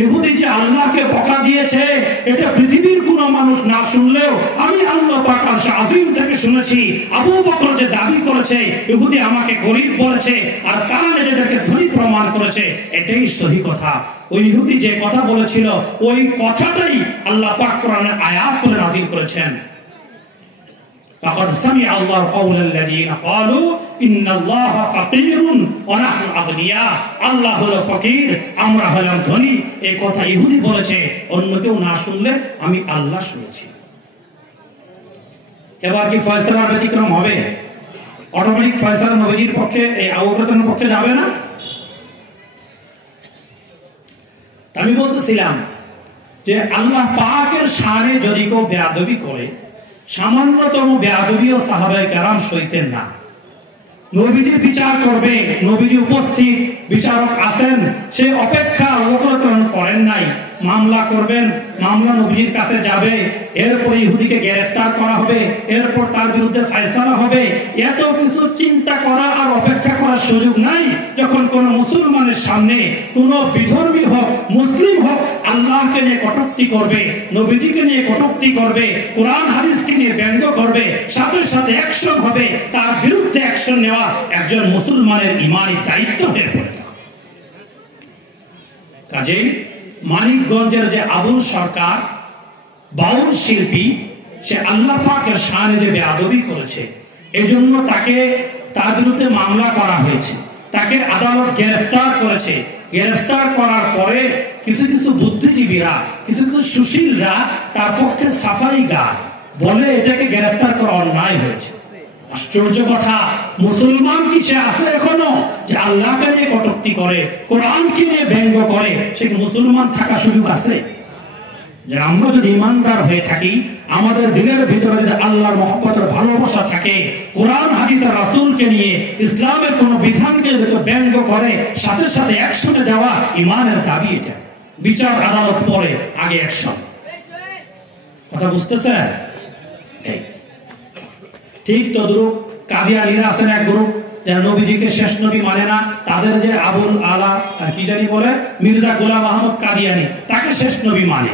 ইহুদি যে আল্লাহকে বকা দিয়েছে, এটা পৃথিবীর কোনো মানুষ না শুনলেও আমি আল্লাহ পাক আরশে আজিম থেকে শুনেছি। আবু বকর যে দাবি করেছে ইহুদি আমাকে গরীব বলেছে আর তারা নিজেদেরকে ধনী প্রমাণ করেছে, এটাই সহি কথা। ওই ইহুদি যে কথা বলেছিল ওই কথাটাই আল্লাহ পাক কোরআনের আয়াত বলে নাযিল করেছেন। লাকাদ সামিআ আল্লাহু কাওলাল্লাযীনা ক্বালু ইন্নাল্লাহা ফাকীরুন ওয়া নাহনু আগনিয়া। আল্লাহ হলো ফকির, আমরা হলাম ধনী। এই কথা ইহুদি বলেছে, অন্য কেউ না শুনলে আমি আল্লাহ শুনেছি। এবার কি ফয়সালার ব্যতিক্রম হবে? অটোমেটিক ফয়সালা নবীজির পক্ষে, এই আবু বকরের পক্ষে যাবে না? আমি বলতেছিলাম যে আল্লাহ পাকের শানে যদি কেউ বেয়াদবি করে, সামান্যতম বেয়াদবিও সাহাবায়ে কেরাম সইতেন না। নবীজি বিচার করবে, নবীজি উপস্থিত, বিচারক আছেন, সে অপেক্ষা অবকরণ করেন নাই। মামলা করবেন, মামলা নবীর কাছে যাবে, এরপরে ইহুদিকে গ্রেফতার করা হবে, এরপর তার বিরুদ্ধে ফয়সালা হবে। এত কিছু চিন্তা করা আর অপেক্ষা করার সুযোগ নাই। যখন কোন মুসলমানের সামনে কোন বিধর্মী হোক, মুসলিম হোক, আল্লাহকে নিয়ে কটূক্তি করবে, নবীজিকে নিয়ে কটূক্তি করবে, কোরআন হাদিসকে নিয়ে ব্যঙ্গ করবে, সাথে সাথে অ্যাকশন হবে, তার বিরুদ্ধে অ্যাকশন নেওয়া একজন মুসলমানের ঈমানি দায়িত্ব হয়ে পড়ে। কাজেই মানিকগঞ্জের যে আবুল সরকার বাউল শিল্পী, সে আল্লাহ পাকের শানে যে বেয়াদবি করেছে, এজন্য তাকে, তার বিরুদ্ধে মামলা করা হয়েছে, তাকে আদালত গ্রেফতার করেছে। গ্রেফতার করার পরে কিছু কিছু বুদ্ধিজীবীরা, কিছু কিছু সুশীলরা তার পক্ষে সাফাই গায়, বলে এটাকে গ্রেফতার করা অন্যায় হয়েছে। আশ্চর্য কথা, মুসলমান কি সে আছে এখনো যে আল্লাহকে নিয়ে কটূক্তি করে, কোরআনকে নিয়ে ব্যঙ্গ করে? সে কি মুসলমান থাকার সুযোগ আছে? যে আমরা যদি ইমানদার হয়ে থাকি, আমাদের দিলের ভিতরে যদি আল্লাহর মহব্বতের ভালোবাসা থাকে, কোরআন হাদিসের রাসূলকে নিয়ে, ইসলামের কোন বিধানকে যদি ব্যঙ্গ করে, সাথে সাথে অ্যাকশনে যাওয়া ইমানের দাবি। এটা বিচার আদালত পরে, আগে অ্যাকশন। কথা বুঝতেছেন? ঠিক তদ্রুপ কাদিয়ানীরা আছেন এক গ্রুপ, যারা নবীজিকে শেষ নবী মানে না। তাদের যে আবুল আলা কি জানি বলে, মির্জা গোলাম আহমদ কাদিয়ানী, তাকে শেষ নবী মানে।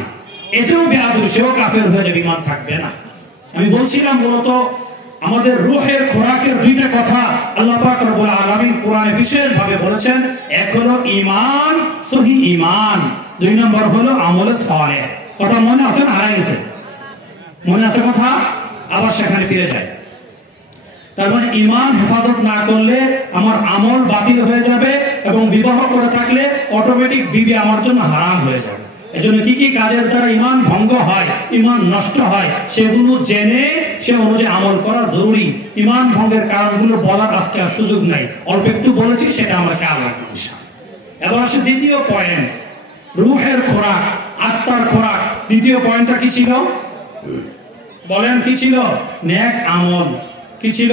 এটাও বেয়াদব, সেও কাফের হয়ে যাবে, ঈমান থাকবে না। আমি বলছিলাম মূলত আমাদের রূহের খোরাকের দুইটা কথা আল্লাহ পাক রব্বুল আলামিন কোরআনে বিশেষভাবে বলেছেন। এক হলো ঈমান, সহি ঈমান। 2 নম্বর হলো আমলে সালেহ। কথা মনে আছে না? হারাই গেছে? মনে আছে কথা? আবার সেখানে ফিরে যায়। তার মানে ঈমান হেফাজত না করলে আমার আমল বাতিল হয়ে যাবে, এবং বিবাহ করে থাকলে অটোমেটিক বিবি আমার জন্য হারাম হয়ে যাবে। এজন্য কি কি কাজের দ্বারা ঈমান ভঙ্গ হয়, ঈমান নষ্ট হয়, সেগুলো জেনে সে অনুযায়ী আমল করা জরুরি। ঈমান ভঙ্গের কারণগুলো বলার আজকে আর সুযোগ নাই, অল্প একটু বলেছি, সেটা আমরা খেয়াল রাখবো ইনশাআল্লাহ। এবার আসে দ্বিতীয় পয়েন্ট, রূহের খোরাক, আত্মার খোরাক। দ্বিতীয় পয়েন্টটা কি ছিল বলেন? কি ছিল? নেক আমল। কি ছিল?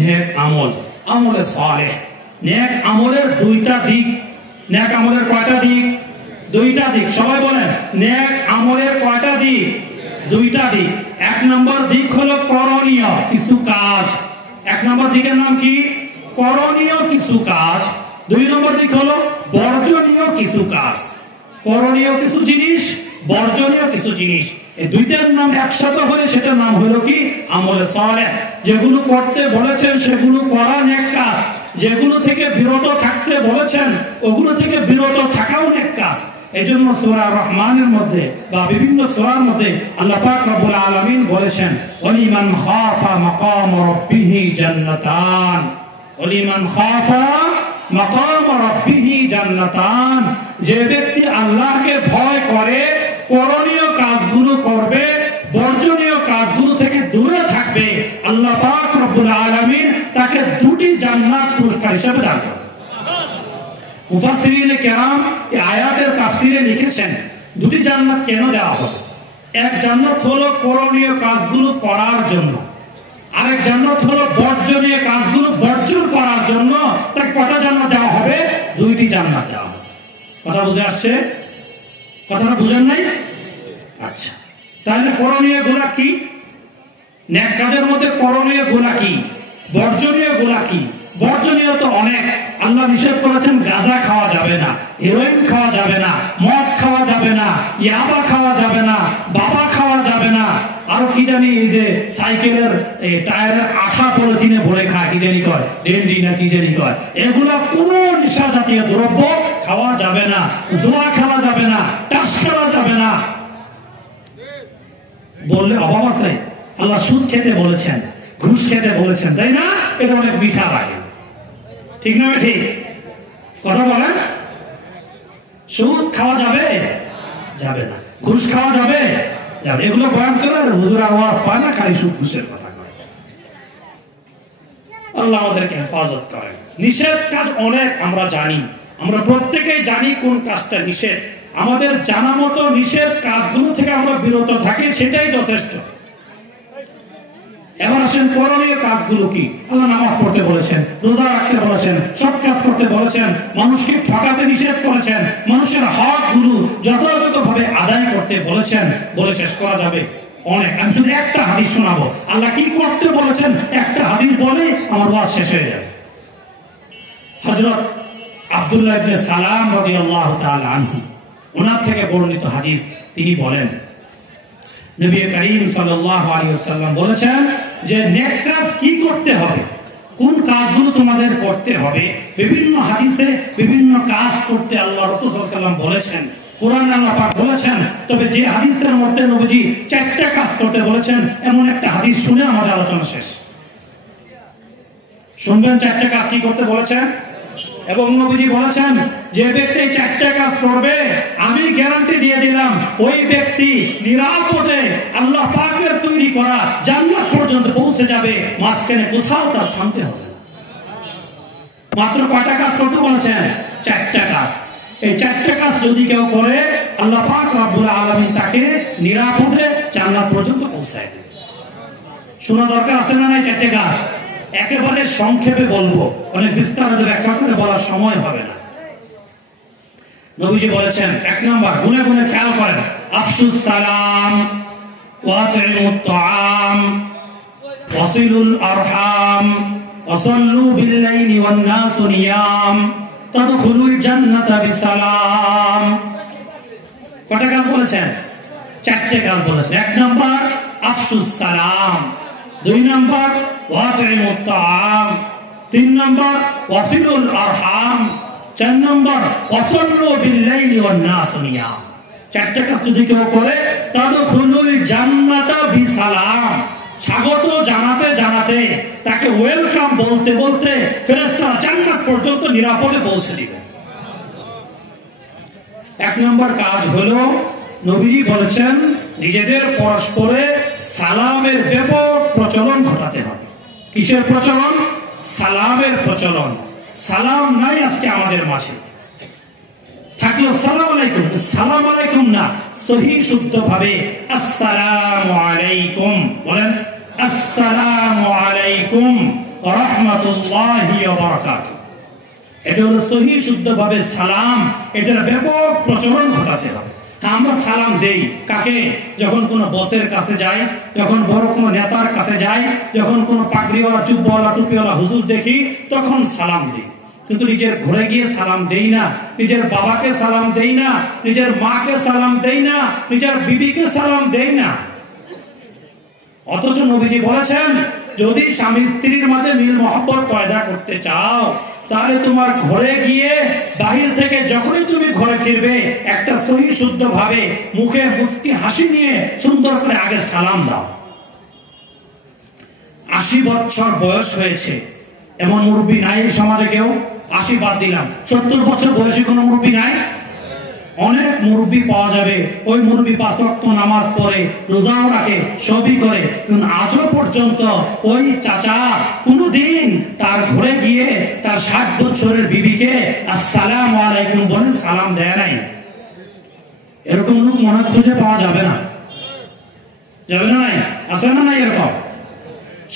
নেক আমল, আমলে সালেহ। নেক আমলের দুইটা দিক। নেক আমলের কয়টা দিক? দুইটা দিক। সবাই বলেন, নেক আমলের কয়টা দিক? দুইটা দিক। এক নম্বর দিক হলো করণীয় কিছু কাজ। এক নম্বর দিকের নাম কি? করণীয় কিছু কাজ। দুই নম্বর দিক হলো বর্জনীয় কিছু কাজ। করণীয় কিছু জিনিস, বর্জনীয় কিছু জিনিস, এই দুইটার নাম একসাথে হলে সেটার নাম হলো কি? আমলে সালেহ। যেগুলো করতে বলেছেন সেগুলো করা নেক কাজ, যেগুলো থেকে বিরত থাকতে বলেছেন ওগুলো থেকে বিরত থাকাও নেক কাজ। এজন্য সূরা রহমানের মধ্যে বা বিভিন্ন সূরার মধ্যে আল্লাহ পাক রব্বুল আলামিন বলেছেন, ওয়ালিমান খাফা মাকাম রাব্বিহি জান্নাতান। ওয়ালিমান খাফা মাকাম রাব্বিহি জান্নাতান। যে ব্যক্তি আল্লাহকে ভয় করে করণীয় কাজগুলো করবে, বর্জনীয় কাজগুলো থেকে দূরে থাকবে, আল্লাহ পাক রব্বুল আলামিন তাকে দুটি জান্নাত পুরস্কার হিসেবে দান করবেন। মুফাসসিরিনে কেরাম এই আয়াতের তাফসীরে লিখেছেন দুটি জান্নাত কেন দেওয়া হবে। এক জান্নাত হলো করণীয় কাজগুলো করার জন্য, আরেক জান্নাত হলো বর্জনীয় কাজগুলো বর্জন করার জন্য। তাকে কটা জান্নাত দেওয়া হবে? দুইটি জান্নাত দেওয়া হবে। কথা বুঝে আসছে? কথাটা বুঝেন নাই? আচ্ছা, তাহলে করণীয় গুলা কি? নেক কাজের মধ্যে করণীয় গুলা কি, বর্জনীয় গুলা কি? বর্জনীয় তো অনেক। আল্লাহ নিষেধ করেছেন গাঁজা খাওয়া যাবে না, হেরোইন খাওয়া যাবে না, মদ খাওয়া যাবে না, ইয়াবা খাওয়া যাবে না, বাবা খাওয়া যাবে না, আর কি জানি এই যে সাইকেলের টায়ারের আঠা পলিথিনে ভরে খায়, কি জানি কয় ডেন্ডি না কি জানি কয়, এগুলা কোনো নেশা জাতীয় দ্রব্য খাওয়া যাবে না, জুয়া খেলা যাবে না, টাস খেলা যাবে না। বললে অভাব আছে? আল্লাহ সুদ খেতে বলেছেন, ঘুষ খেতে বলেছেন, তাই না? এটা অনেক মিঠা লাগে, ঠিক না? ঠিক কথা বলেন। সুদ খাওয়া যাবে? যাবে না। ঘুষ খাওয়া যাবে? যাবে। এগুলো বয়ান করে আর হুজুর আওয়াজ পায় না, খালি সুদ ঘুষের কথা কয়। আল্লাহ আমাদেরকে হেফাজত করেন। নিষেধ কাজ অনেক আমরা জানি, আমরা প্রত্যেকেই জানি কোন কাজটা নিষেধ। আমাদের জানা মতো নিষেধ কাজগুলো থেকে আমরা বিরত থাকি, সেটাই যথেষ্ট। এবার আসেন করণীয় কাজগুলো কি? আল্লাহ নামাজ পড়তে বলেছেন, রোজা রাখতে বলেছেন, সৎ কাজ করতে বলেছেন, মানুষকে ঠকাতে নিষেধ করেছেন, মানুষের হকগুলো যথাযথভাবে আদায় করতে বলেছেন। বলে শেষ করা যাবে অনেক। আমি শুধু একটা হাদিস শোনাবো, আল্লাহ কি করতে বলেছেন একটা হাদিস বলে আমার ওয়াজ শেষ হয়ে যাবে। হযরত আব্দুল্লাহ ইবনে সালাম রাদিয়াল্লাহু তাআলা আনহু, ওনার থেকে বর্ণিত হাদিস, তিনি বলেন নবী করিম সাল্লাল্লাহু আলাইহি ওয়াসাল্লাম বলেছেন যে নেক কাজ কি করতে হবে, কোন কাজগুলো তোমাদের করতে হবে। বিভিন্ন হাদিসে বিভিন্ন কাজ করতে আল্লাহ রাসূল সাল্লাল্লাহু আলাইহি ওয়াসাল্লাম বলেছেন, কোরআনে আল্লাহ পাক বলেছেন। তবে যে হাদিসের মধ্যে নবীজি 4টা কাজ করতে বলেছেন, এমন একটা হাদিস শুনে আমাদের আলোচনা শেষ। শুনবেন 4টা কাজ কি করতে বলেছেন। এবং নবীজি বলেছেন যে ব্যক্তি 4টা কাজ করবে, আমি গ্যারান্টি দিয়ে দিলাম ওই ব্যক্তি নিরাপদে আল্লাহ পাকের তৈরি করা জান্নাত পর্যন্ত পৌঁছে যাবে, মাঝখানে কোথাও তার থামতে হবে না। মাত্র কয়টা কাজ করতে বলেছেন? 4টা কাজ। এই 4টা কাজ যদি কেউ করে, আল্লাহ পাক রব্বুল আলামিন তাকে নিরাপদে জান্নাত পর্যন্ত পৌঁছায় দেবে। শোনা দরকার আছে না নাই? 4টা কাজ একেবারে সংক্ষেপে বলবো, অনেক বিস্তারিত ব্যাখ্যা করে বলার সময় হবে না। নবীজি বলেছেন 1 নাম্বার, গুনে গুনে খেয়াল করেন, আফশুস সালাম ওয়া আতিমুত তাআম ওয়াসিলুল আরহাম ওয়াসাল্লু বিল লাইলি ওয়ান নাসু নিয়াম তাদখুলুল জান্নাতা বিসালাম। কয়টা কাজ বলেছেন? 4টে কাজ বলেছেন। 1 নাম্বার আফশুস সালাম, 2 নাম্বার ওয়াতিমুত তাআম, 3 নাম্বার ওয়াসিলুল আরহাম, 4 নাম্বার ওয়াসাল্লু বিল লাইলি ওয়ান নাসু নিয়াম। 4টে কাজ যদি কেউ করে, তাদখুলুল জান্নাতা বিসালাম, স্বাগত জানাতে জানাতে, তাকে ওয়েলকাম বলতে বলতে ফেরেশতারা জান্নাত পর্যন্ত নিরাপদে পৌঁছে দিবে। এক নম্বর কাজ হলো, নবীজি বলেছেন নিজেদের পরস্পরে সালামের ব্যাপক প্রচলন ঘটাতে হবে। কিসের প্রচলন? সালামের প্রচলন। সালাম নাই আজকে আমাদের মাঝে। থাকলো সালাম আলাইকুম, সালাম আলাইকুম না, সহি শুদ্ধ ভাবে আসসালামু আলাইকুম বলেন। আসসালামু আলাইকুম ওয়া রাহমাতুল্লাহি ওয়া বারাকাতুহু। এটা হলো সহি শুদ্ধ ভাবে সালাম, এটার ব্যাপক প্রচলন ঘটাতে হবে। আমরা সালাম দেই কাকে? যখন কোনো বসের কাছে যাই, যখন বড় কোনো নেতার কাছে যাই, যখন কোনো পাগড়িওয়ালা জুব্বাওয়ালা টুপিওয়ালা হুজুর দেখি, তখন সালাম দিই। কিন্তু নিজের ঘরে গিয়ে সালাম দেই না, নিজের বাবাকে সালাম দেই না, নিজের মাকে সালাম দেই না, নিজের বিবিকে সালাম দেই না। অথচ নবীজি বলেছেন, যদি স্বামী স্ত্রীর মাঝে মিল মহব্বত পয়দা করতে চাও, তাহলে তোমার ঘরে গিয়ে বাহির থেকে যখনই তুমি ঘরে ফিরবে, একটা সহি শুদ্ধ ভাবে মুখে মুস্কি হাসি নিয়ে সুন্দর করে আগে সালাম দাও। 80 বছর বয়স হয়েছে এমন মুরব্বী নাই সমাজে কেউ? 80 বাদ দিলাম, 70 বছর বয়সী কোনো মুরব্বী নাই? অনেক মুরব্বী পাওয়া যাবে, ওই মুরব্বী 5 ওয়াক্ত নামাজ পড়ে, রোজাও রাখে, সবই করে, কিন্তু আজও পর্যন্ত ওই চাচা কোনোদিন তার ঘরে গিয়ে তার 60 বছরের বিবিকে আসসালামু আলাইকুম বলে সালাম দেয় নাই। এরকম লোক মনে খুঁজে পাওয়া যাবে না, যাবে না? নাই? আছে না নাই এরকম?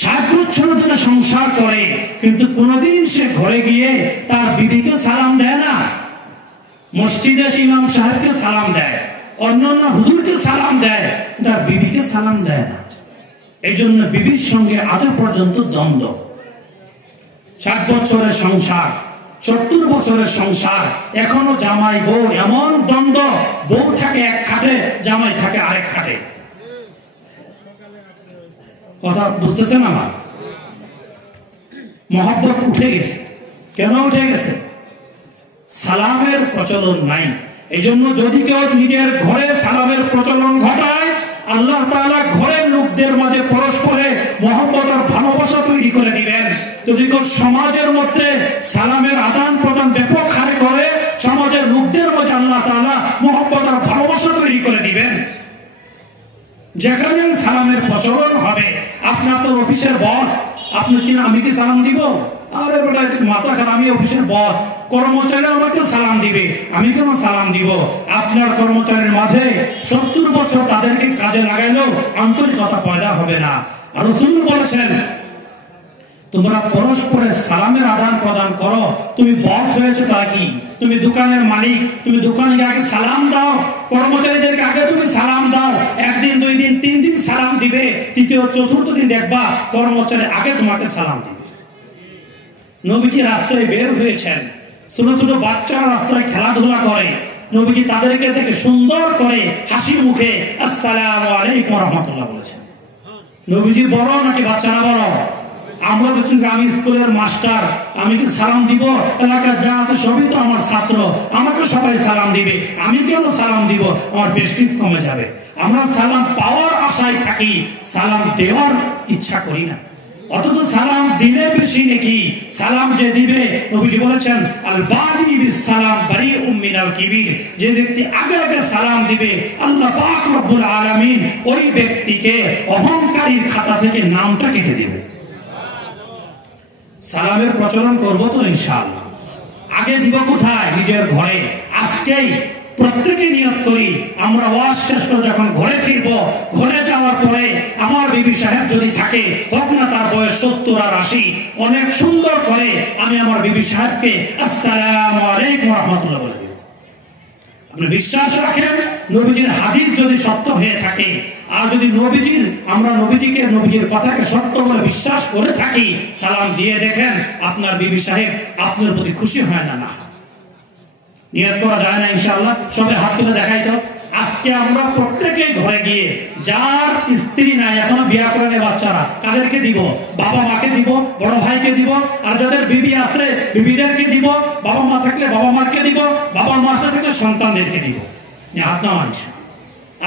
60 বছর ধরে সংসার করে, কিন্তু কোনোদিন সে ঘরে গিয়ে তার বিবিকে সালাম দেয় না। মসজিদে ইমাম সাহেবকে সালাম দেয়, অন্যান্য হুজুরকে সালাম দেয়, তার বিবিকে সালাম দেয় না। এই জন্য বিবির সঙ্গে আজও পর্যন্ত দ্বন্দ্ব। 60 বছরের সংসার, 70 বছরের সংসার, এখনো জামাই বউ এমন দ্বন্দ্ব, বউ থাকে এক খাটে, জামাই থাকে আরেক খাটে। কথা বুঝতেছেন আমার? মহব্বত উঠে গেছে। কেন উঠে গেছে? সালামের প্রচলন নাই। এই জন্য যদি কেউ নিজের ঘরে সালামের প্রচলন ঘটায়, আল্লাহ তাআলা ঘরের লোকদের মাঝে পরস্পরে মহব্বত আর ভালোবাসা তৈরি করে দিবেন। যদি কেউ সমাজের মধ্যে সালামের আদান প্রদান ব্যাপক হারে করে, সমাজের লোকদের মাঝে আল্লাহ তাআলা মহব্বত আর ভালোবাসা তৈরি করে দিবেন। যেখানে সালামের প্রচলন হবে, আপনার তো অফিসের বস, আপনি কিনা আমি কি সালাম দিব? আরে বেটা মাথা খারাপ, আমি অফিসের বস, কর্মচারী আমাকে সালাম দিবে, আমি কেন সালাম দিব? আপনার কর্মচারীর মাঝে 70 বছর তাদেরকে কাজে লাগাইলেও আন্তরিকতা পয়দা হবে না। আর রাসূল বলেছেন, তোমরা পরস্পরের সালামের আদান প্রদান করো। তুমি বস হয়েছে তা কি? তুমি দোকানের মালিক, তুমি দোকানকে আগে সালাম দাও, কর্মচারীদেরকে আগে তুমি সালাম দাও। 1 দিন 2 দিন 3 দিন সালাম দিবে, তৃতীয় চতুর্থ দিন দেখবা কর্মচারী আগে তোমাকে সালাম দিবে। নবীজি রাস্তায় বের হয়েছেন, ছোট ছোট বাচ্চারা রাস্তায় খেলাধুলা করে, নবীজি তাদেরকে দেখে সুন্দর করে হাসি মুখে আসসালামু আলাইকুম ওয়া রাহমাতুল্লাহ বলেছেন। নবীজি বড় নাকি বাচ্চারা বড়? আমরা দেখছেন আমি স্কুলের মাস্টার, আমি কি সালাম দিব? এলাকার যা আছে সবই তো আমার ছাত্র, আমাকে সবাই সালাম দিবে, আমি কেন সালাম দিব? আমার প্রেস্টিজ কমে যাবে। আমরা সালাম পাওয়ার আশায় থাকি, সালাম দেওয়ার ইচ্ছা করি না। অথচ সালাম দিলে বেশি নাকি সালাম যে দিবে, নবীজি বলেছেন আল বাদি বিস সালাম বারিউম মিনাল কিবির। যে ব্যক্তি আগে আগে সালাম দিবে, আল্লাহ পাক রব্বুল আলামিন ওই ব্যক্তিকে অহংকারীর খাতা থেকে নামটা কেটে দিবে। সালামের প্রচলন করব তো ইনশাআল্লাহ। আগে দিব কোথায়? নিজের ঘরে। আজকেই প্রত্যেকে নিয়ত করি, আমরা ওয়াজ শেষ করে যখন ঘরে ফিরবো, ঘরে যাওয়ার পরে আমার বিবি সাহেব যদি থাকে, হোক না তার বয়স 70 আর 80, অনেক সুন্দর করে আমি আমার বিবি সাহেবকে আসসালামু আলাইকুম ওয়া রাহমাতুল্লাহ বলে দিব। আপনি বিশ্বাস রাখেন, নবীজির হাদিস যদি সত্য হয়ে থাকে, আর যদি আমরা নবীজির কথাকে সত্য বলে বিশ্বাস করে থাকি, সালাম দিয়ে দেখেন আপনার বিবি সাহেব আপনার প্রতি খুশি হয় না? না, নিয়ত করা যায় না ইনশাআল্লাহ? সবে হাত তুলে দেখাই তো। আজকে আমরা প্রত্যেকেই ঘরে গিয়ে, যার স্ত্রী নাই এখনো বিয়ে করে নেই বাচ্চারা, কাদেরকে দিব? বাবা মাকে দিব, বড় ভাইকে দিব, আর যাদের বিবি আছে বিবিদেরকে দিব, বাবা মা থাকলে বাবা মাকে দিব, বাবা মা থাকলে সন্তানদেরকে দিব। হাত নামান।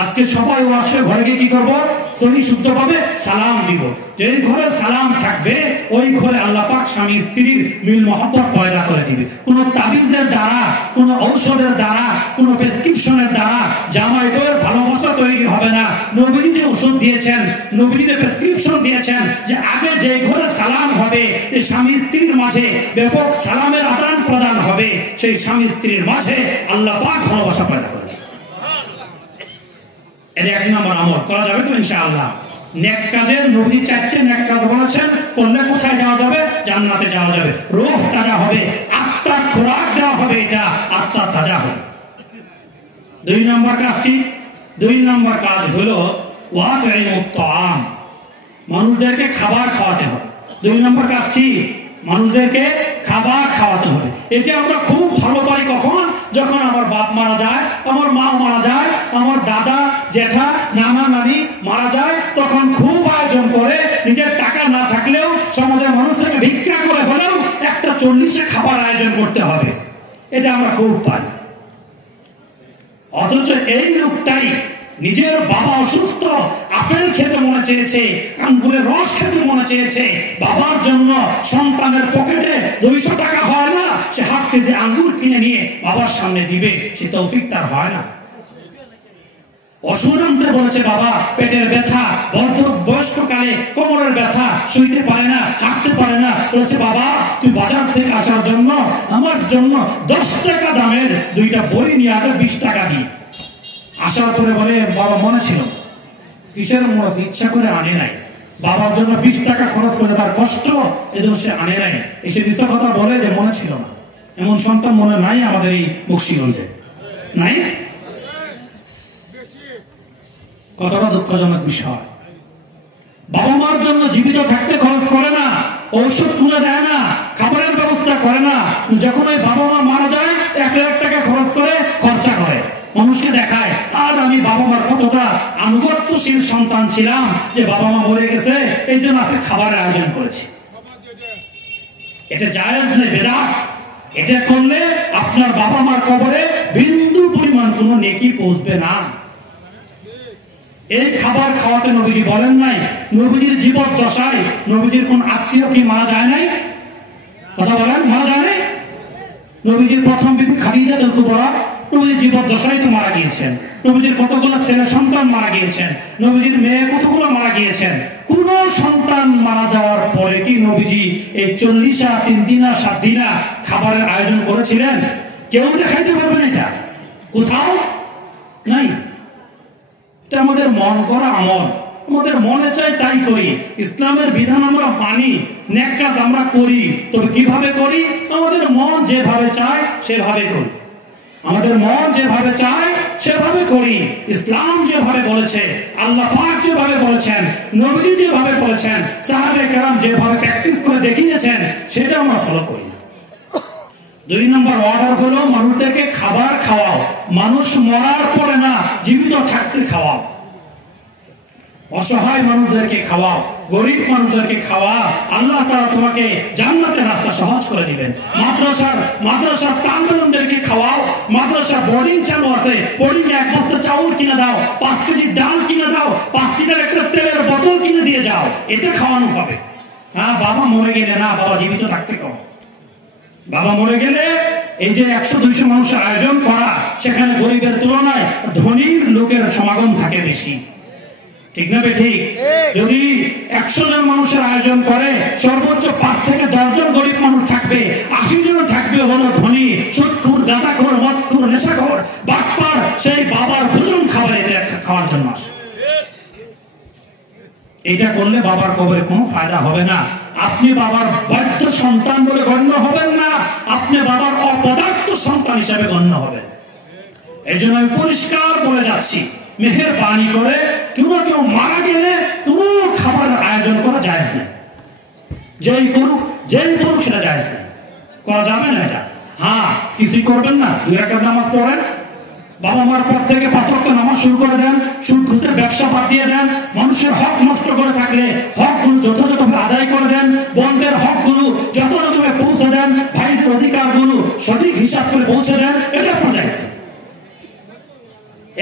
আজকে সবাই আসলে ঘরে গিয়ে কি করবো? সহি শুদ্ধভাবে সালাম দিব। যেই ঘরে সালাম থাকবে ওই ঘরে আল্লাহ পাক স্বামী স্ত্রীর মিল মহব্বত পয়দা করে দিবে। কোনো তাবিজের দ্বারা, কোনো ঔষধের দ্বারা, কোনো প্রেসক্রিপশনের দ্বারা জামাই বউয়ের ভালোবাসা তৈরি হবে না। নবীজি যে ওষুধ দিয়েছেন, নবীজি যে প্রেসক্রিপশন দিয়েছেন যে আগে যে ঘরে সালাম হবে, যে স্বামী স্ত্রীর মাঝে ব্যাপক সালামের আদান প্রদান হবে, সেই স্বামী স্ত্রীর মাঝে আল্লাহ পাক ভালোবাসা পয়দা করে। এর এক নম্বর আমল করা যাবে তো ইনশাআল্লাহ। নেক কাজের নবী 4টে নেক কাজ বলেছেন, করলে কোথায় যাওয়া যাবে? জান্নাতে যাওয়া যাবে। রূহ তাজা হবে, আত্মার খোরাক দেওয়া হবে, এটা আত্মা তাজা হবে। 2 নম্বর কাজটি, 2 নম্বর কাজ হলো ওয়াতঈমুত তাআম, মানুষদেরকে খাবার খাওয়াতে হবে। 2 নম্বর কাজটি মানুষদেরকে খাবার খাওয়াতে হবে। এটা আমরা খুব ভালো পারি কখন? যখন আমার বাপ মারা যায়, আমার মা মারা যায়, আমার দাদা জেঠা নানা নানি মারা যায়, তখন খুব আয়োজন করে, নিজের টাকা না থাকলেও সমাজের মানুষ থেকে ভিক্ষা করে হলেও একটা 40-এ খাবার আয়োজন করতে হবে। এটা আমরা খুব পাই। অথচ এই লোকটাই নিজের বাবা অসুস্থ, আপেল খেতে মনে চেয়েছে, আঙ্গুরের রস খেতে মনে চেয়েছে, বাবার জন্য সন্তানের পকেটে 200 টাকা হয় না, সে হাত থেকে আঙ্গুর কিনে নিয়ে বাবার সামনে দিবে, সে তৌফিক তার হয় না। ওষুধ আনতে বলেছে বাবা, পেটের ব্যথা, বয়স্ককালে কোমরের ব্যথা, শুইতে পারে না, হাঁটতে পারে না, বলেছে বাবা তুই বাজার থেকে আসার জন্য আমার জন্য 10 টাকা দামের 2টা বড়ি নিয়ে আগে 20 টাকা দিই। আসার পরে বলে বাবা মনে ছিল, কিসের মনে? ইচ্ছা করে আনে নাই, বাবার জন্য 20 টাকা খরচ করে তার কষ্ট, এজন্য সে আনে নাই। এসে মিথ্যা কথা বলে যে মনে ছিল না। এমন সন্তান মনে নাই আমাদের এই বকশীগঞ্জে? নাই? কতটা দুঃখজনক বিষয়। বাবা মার জন্য জীবিত থাকতে খরচ করে না, ঔষধ কিনে দেয় না, খাবারের ব্যবস্থা করে না। যখন ওই বাবা মা মারা যায় 1 লাখ টাকা খরচ করে খরচা করে, মানুষকে দেখায় আর আমি বাবা মার কতটা আনুগত্যশীল সন্তান ছিলাম যে বাবা মা মরে গেছে এই জন্য আজকে খাবারের আয়োজন করেছি। এটা জায়েজ নয়, বেদাত। এটা করলে আপনার বাবা মার কবরে বিন্দু পরিমাণ কোনো নেকি পৌঁছবে না। এই খাবার খাওয়াতে নবীজি বলেন নাই, নবীজির জীবদ্দশায় নবীজির কোন আত্মীয় কি মারা যায় নাই? কথা বলেন, মারা যায় নাই? নবীজির প্রথম বিবি খাদিজাতুল কুবরা নবীজির জীবদ্দশায় তো মারা গিয়েছেন। নবীজির কতগুলো ছেলে সন্তান মারা গিয়েছেন, নবীজির মেয়ে কতগুলো মারা গিয়েছেন। কোন সন্তান মারা যাওয়ার পরে কি নবীজি এই 40 3 দিন 7 দিন খাবারের আয়োজন করেছিলেন? কেউ দেখাইতে পারবেন এটা? কোথাও নাই। এটা আমাদের মন করা আমল, আমাদের মনে চাই তাই করি। ইসলামের বিধান আমরা মানি, নেক কাজ আমরা করি, তবে কিভাবে করি? আমাদের মন যেভাবে চায় সেভাবে করি। আমাদের মন যেভাবে চায় সেভাবে করি। ইসলাম যেভাবে বলেছে, আল্লাহ পাক যেভাবে বলেছেন, নবীজি যেভাবে বলেছেন, সাহাবে কেরাম যেভাবে প্র্যাকটিস করে দেখিয়েছেন, সেটা আমরা ফলো করি না। 2 নম্বর অর্ডার হলো মানুষদেরকে খাবার খাওয়াও। মানুষ মরার পরে না, জীবিত থাকতে খাওয়াও। অসহায় মানুষদেরকে খাওয়াও, গরিব মানুষদেরকে খাওয়া, আল্লাহ তাআলা তোমাকে জান্নাতের রাস্তা সহজ করে দিবেন। মাদ্রাসার তালবেলুমদেরকে খাওয়াও। মাদ্রাসার বোর্ডিং চালু আছে, বোর্ডিং এ 1 বস্তা চাউল কিনে দাও, 5 কেজি ডাল কিনে দাও, 5 লিটার একটা তেলের বোতল কিনে দিয়ে যাও, এতে খাওয়ানো হবে। হ্যাঁ, বাবা মরে গেলে না, বাবা জীবিত থাকতে খাও। বাবা মরে গেলে এই যে 100-200 মানুষের আয়োজন করা, সেখানে গরিবের তুলনায় ধনীর লোকের সমাগম থাকে বেশি। ঠিক না ঠিক? যদি 100 জন মানুষের আয়োজন করে, সর্বোচ্চ 5 থেকে 10 জন গরিব মানুষ থাকবে, 80 জন থাকবে হলো ধনী, সুদখোর, গাঁজাখোর, মদখোর, নেশাখোর, বাটপার। সেই বাবার ভোজন খাবারে খাওয়ার জন্য আসে। এটা করলে বাবার কবরে কোনো ফায়দা হবে না। আপনি বাবার বাধ্য সন্তান বলে গণ্য হবেন না, আপনি বাবার অপদার্থ সন্তান হিসেবে গণ্য হবেন। এই জন্য আমি পরিষ্কার বলে যাচ্ছি, মেহেরবানি করে কেউ মারা গেলে কোনো খাবার আয়োজন করা জায়েজ নেই। যেই করুক সেটা জায়েজ নেই, করা যাবে না এটা। হ্যাঁ, কিছুই করবেন না, 2 রাকাত নামাজ পড়েন, বাবা মার পর থেকে 5 ওয়াক্ত নামাজ শুরু করে দেন, সুদ ঘুষের ব্যবসা বাদ দিয়ে দেন, মানুষের হক নষ্ট করে থাকলে হকগুলো যথাযথভাবে আদায় করে দেন, বন্ধের হকগুলো যথাযথভাবে পৌঁছে দেন, ভাইদের অধিকারগুলো সঠিক হিসাব করে পৌঁছে দেন, এটা আপনার দায়িত্ব।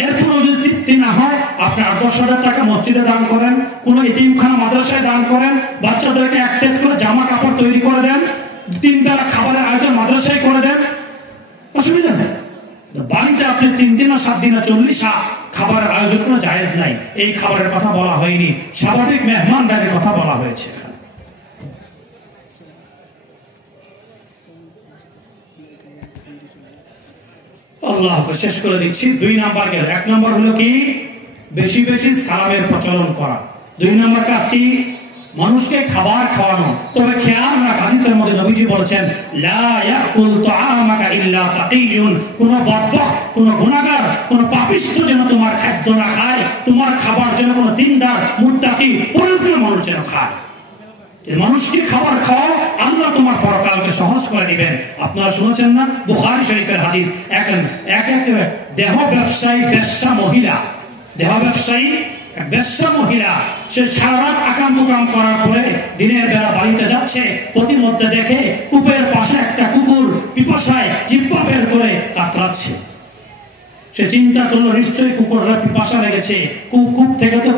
এরপরও যদি তৃপ্তি না হয়, আপনি 8-10,000 টাকা মসজিদে দান করেন, কোনো এতিমখানা মাদ্রাসায় দান করেন, বাচ্চাদেরকে এক সেট করে জামা কাপড় তৈরি করে দেন, 3 বেলা খাবারের আয়োজন মাদ্রাসায় করে দেন, অসুবিধা নেই। বাড়িতে আপনি 3 দিন না 7 দিন না 40 খাবারের আয়োজন কোনো জায়েজ নাই। এই খাবারের কথা বলা হয়নি, স্বাভাবিক মেহমানদারির কথা বলা হয়েছে। আল্লাহকে শেষ করে দিচ্ছি। 2 নাম্বার গেল। 1 নাম্বার হলো কি? বেশি বেশি সালামের প্রচলন করা। 2 নাম্বার কাজ কি? মানুষকে খাবার খাওয়ানো। তবে খেয়াল রাখ, হাদিসের মধ্যে নবীজি বলেছেন, লা ইয়াকুল তাআমাকা ইল্লা তাকিয়ুন, কোন বদবখ, কোন গুনাহগার, কোন পাপিষ্ঠ যেন তোমার খাদ্য না খায়, তোমার খাবার যেন কোন দিনদার, মুত্তাকি, পরহেজগার মানুষ যেন খায়। মানুষকে খাবার খাওয়াও, আল্লাহ তোমার পরকালকে সহজ করে দিবেন। আপনারা শুনেছেন না বুখারী শরীফের হাদিস, এক দেহ ব্যবসায়ী বেশ্যা মহিলা, দেহ ব্যবসায়ী বেশ্যা মহিলা, সে সারা রাত আকাম কুকাম করার পরে দিনের বেলা বাড়িতে যাচ্ছে, প্রতিমধ্যে দেখে কূপের পাশে একটা কুকুর পিপাসায় জিহ্বা বের করে কাতরাচ্ছে। সে চিন্তা করলো নিশ্চয়ই কুকুররা পিপাসা লেগেছে, কূপ থেকে তো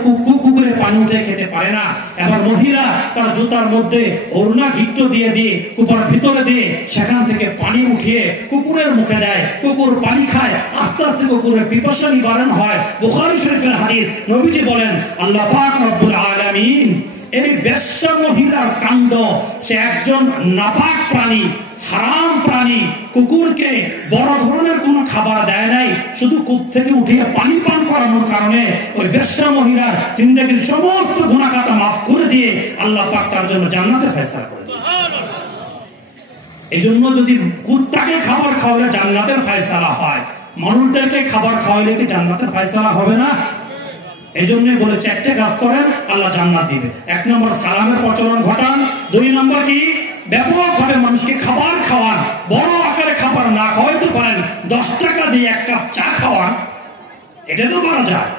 কুকুরে পানি উঠে খেতে পারে না। এবার মহিলা তার জুতার মধ্যে ওড়না গিট্ট দিয়ে কূপের ভিতরে দিয়ে সেখান থেকে পানি উঠিয়ে কুকুরের মুখে দেয়, কুকুর পানি খায়, আস্তে আস্তে কুকুরের পিপাসা নিবারণ হয়। বুখারী শরীফের হাদিস, নবীজি বলেন, আল্লাহ পাক রব্বুল আলামিন এই বেশ্যা মহিলার কাণ্ড, সে একজন নাপাক প্রাণী, হারাম প্রাণী, কুকুরকে বড় ধরনের কোনো খাবার দেয় নাই, শুধু কূপ থেকে উঠিয়ে পানি পান করানোর কারণে ওই বেশ্যা মহিলার জিন্দেগির সমস্ত গুনাহ খাতা মাফ করে দিয়ে আল্লাহ পাক তার জন্য জান্নাতের ফয়সালা করে দিয়েছে। এই জন্য যদি কুত্তাকে খাবার খাওয়ালে জান্নাতের ফয়সালা হয়, মানুষদেরকে খাবার খাওয়াইলে কি জান্নাতের ফয়সালা হবে না? এই জন্যই বলেছে, একটা কাজ করেন, আল্লাহ জান্নাত দিবে। 1 নম্বর সালামের প্রচলন ঘটান। 2 নম্বর কি? ব্যাপকভাবে মানুষকে খাবার খাওয়ান। বড় আকারে খাবার না খাওয়াইতে পারেন, 10 টাকা দিয়ে 1 কাপ চা খাওয়ান, এটা তো করা যায়।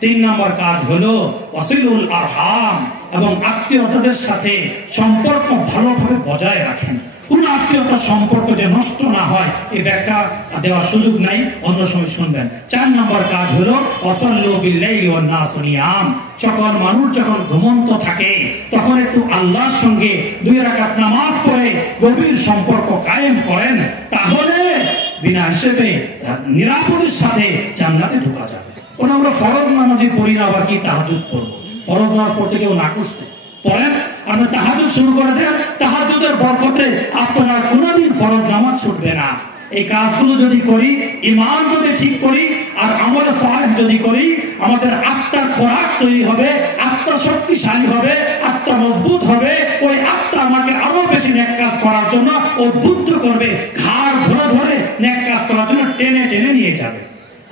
3 নম্বর কাজ হলো ওয়াসিলুল আরহাম, এবং আত্মীয়তাদের সাথে সম্পর্ক ভালোভাবে বজায় রাখেন। কোন আত্মীয়তার সম্পর্ক যে নষ্ট না হয়, এই ব্যাখ্যা দেওয়ার সুযোগ নাই, অন্য সময় শুনবেন। 4 নম্বর কাজ হলো ওয়াসাল্লু বিল-লাইলি ওয়ান-নাসু নিয়াম, সকল মানুষ যখন ঘুমন্ত থাকে তখন একটু আল্লাহর সঙ্গে 2 রাকাত নামাজ পড়ে গভীর সম্পর্ক কায়েম করেন, তাহলে বিনা হিসেবে নিরাপদের সাথে জান্নাতে ঢোকা যাবে। ওরা আমরা ফরজ নামাজে পড়ি না, আবার কি তাহাজ্জুদ পড়বো? ফরজ নামাজ পড়তে কেউ না করছে, পড়েন, আপনি তাহাজ্জুদ শুরু করে দেন, তাহাজ্জুদের বরকতে আপনার কোনোদিন ফরজ নামাজ ছুটবে না। এই কাজগুলো যদি করি, ঈমান যদি ঠিক করি, আর আমলে সালেহ যদি করি, আমাদের আত্মার খোরাক তৈরি হবে, আত্মা শক্তিশালী হবে, আত্মা মজবুত হবে। ওই আত্মা আমাকে আরো বেশি নেক কাজ করার জন্য উদ্বুদ্ধ করবে, ঘাড় ধরে ধরে নেক কাজ করার জন্য টেনে টেনে নিয়ে যাবে।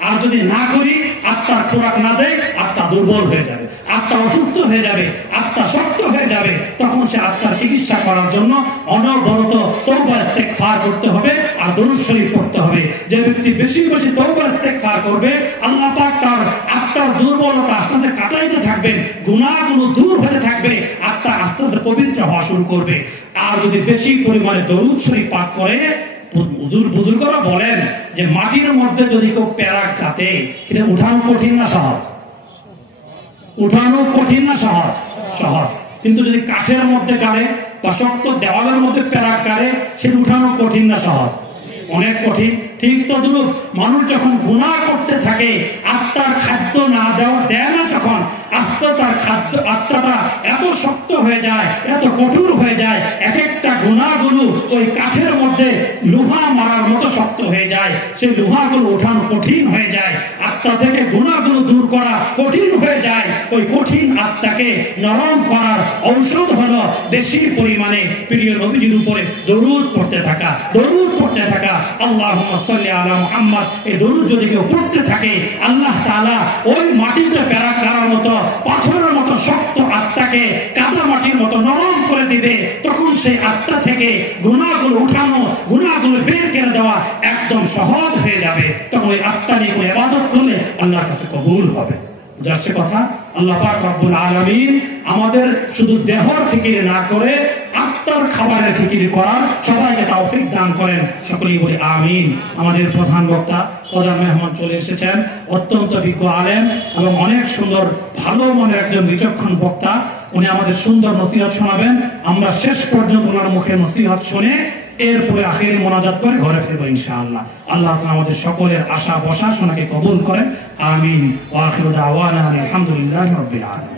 আর যদি না করি, আত্মার খোরাক না দেয়, আত্মা দুর্বল হয়ে যাবে, আত্মা অসুস্থ হয়ে যাবে, আত্মা শক্ত হয়ে যাবে। তখন সে আত্মার চিকিৎসা করার জন্য অনবরত তওবা ইস্তেগফার করতে হবে আর দরুদ শরীফ পড়তে হবে। যে ব্যক্তি বেশি বেশি তওবা ইস্তেগফার করবে, আল্লাহ পাক তার আত্মার দুর্বলতা আস্তে আস্তে কাটাইতে থাকবেন, গুনাহগুলো দূর হতে থাকবে, আত্মা আস্তে আস্তে পবিত্র হওয়া শুরু করবে। আর যদি বেশি পরিমাণে দরুদ শরীফ পাঠ করে, বুজুর্গরা বলেন যে মাটির মধ্যে যদি কেউ প্যারাক গাঁথে, সেটা উঠানো কঠিন না সহজ? উঠানো কঠিন না সহজ? সহজ। কিন্তু যদি কাঠের মধ্যে গাড়ে বা শক্ত দেওয়ালের মধ্যে প্যারাক গাড়ে, সেটা উঠানো কঠিন না সহজ? অনেক কঠিন। ঠিক তদ্রূপ মানুষ যখন গুনাহ করতে থাকে, আত্মার খাদ্য না দেয় না, যখন আস্তে তার খাদ্য আত্মাটা এত শক্ত হয়ে যায়, এত কঠোর হয়ে যায়, এক একটা গুনাহগুলো ওই কাঠের মধ্যে লোহা মারার মতো শক্ত হয়ে যায়, সেই লোহাগুলো ওঠানো কঠিন হয়ে যায়, আত্মা থেকে গুনাহগুলো দূর করা কঠিন হয়ে যায়। ওই কঠিন আত্মাকে নরম করার ঔষধ হলো বেশি পরিমাণে প্রিয় নবীজির উপরে দরুদ পড়তে থাকা, দরুদ পড়তে থাকা। আল্লাহুম্মা সাল্লি আলা মুহাম্মদ, এই দরুদ যদি কেউ পড়তে থাকে, আল্লাহ তাআলা ওই মাটিতে প্যারাক গাড়ার মতো, পাথরের মতো শক্ত আত্মাকে কাদা মাটির মতো নরম করে দিবে। তখন সেই আত্মা থেকে গুনাহগুলো উঠানো, গুনাহগুলো বের করে দেওয়া একদম সহজ হয়ে যাবে। তখন ওই আত্মা নিয়ে কোনো ইবাদত করলে আল্লাহর কাছে কবুল হবে। যাচ্ছে কথা, আল্লাহ পাক রব্বুল আলামিন আমাদের শুধু দেহর ফিকির না করে আত্মা আত্মার খাবারের ফিকির করার সবাইকে তৌফিক দান করেন, সকলেই বলি আমিন। আমাদের প্রধান বক্তা প্রধান মেহমান চলে এসেছেন, অত্যন্ত বিজ্ঞ আলেম এবং অনেক সুন্দর ভালো মনের একজন বিচক্ষণ বক্তা। উনি আমাদের সুন্দর নসিহত শোনাবেন। আমরা শেষ পর্যন্ত ওনার মুখে নসিহত শুনে এরপরে আখিরি মোনাজাত করে ঘরে ফিরবো ইনশাআল্লাহ। আল্লাহ তাআলা আমাদের সকলের আশা বসা শোনাকে কবুল করেন, আমিন। ওয়া আখিরু দাওয়ানা আলহামদুলিল্লাহি রাব্বিল আলামিন।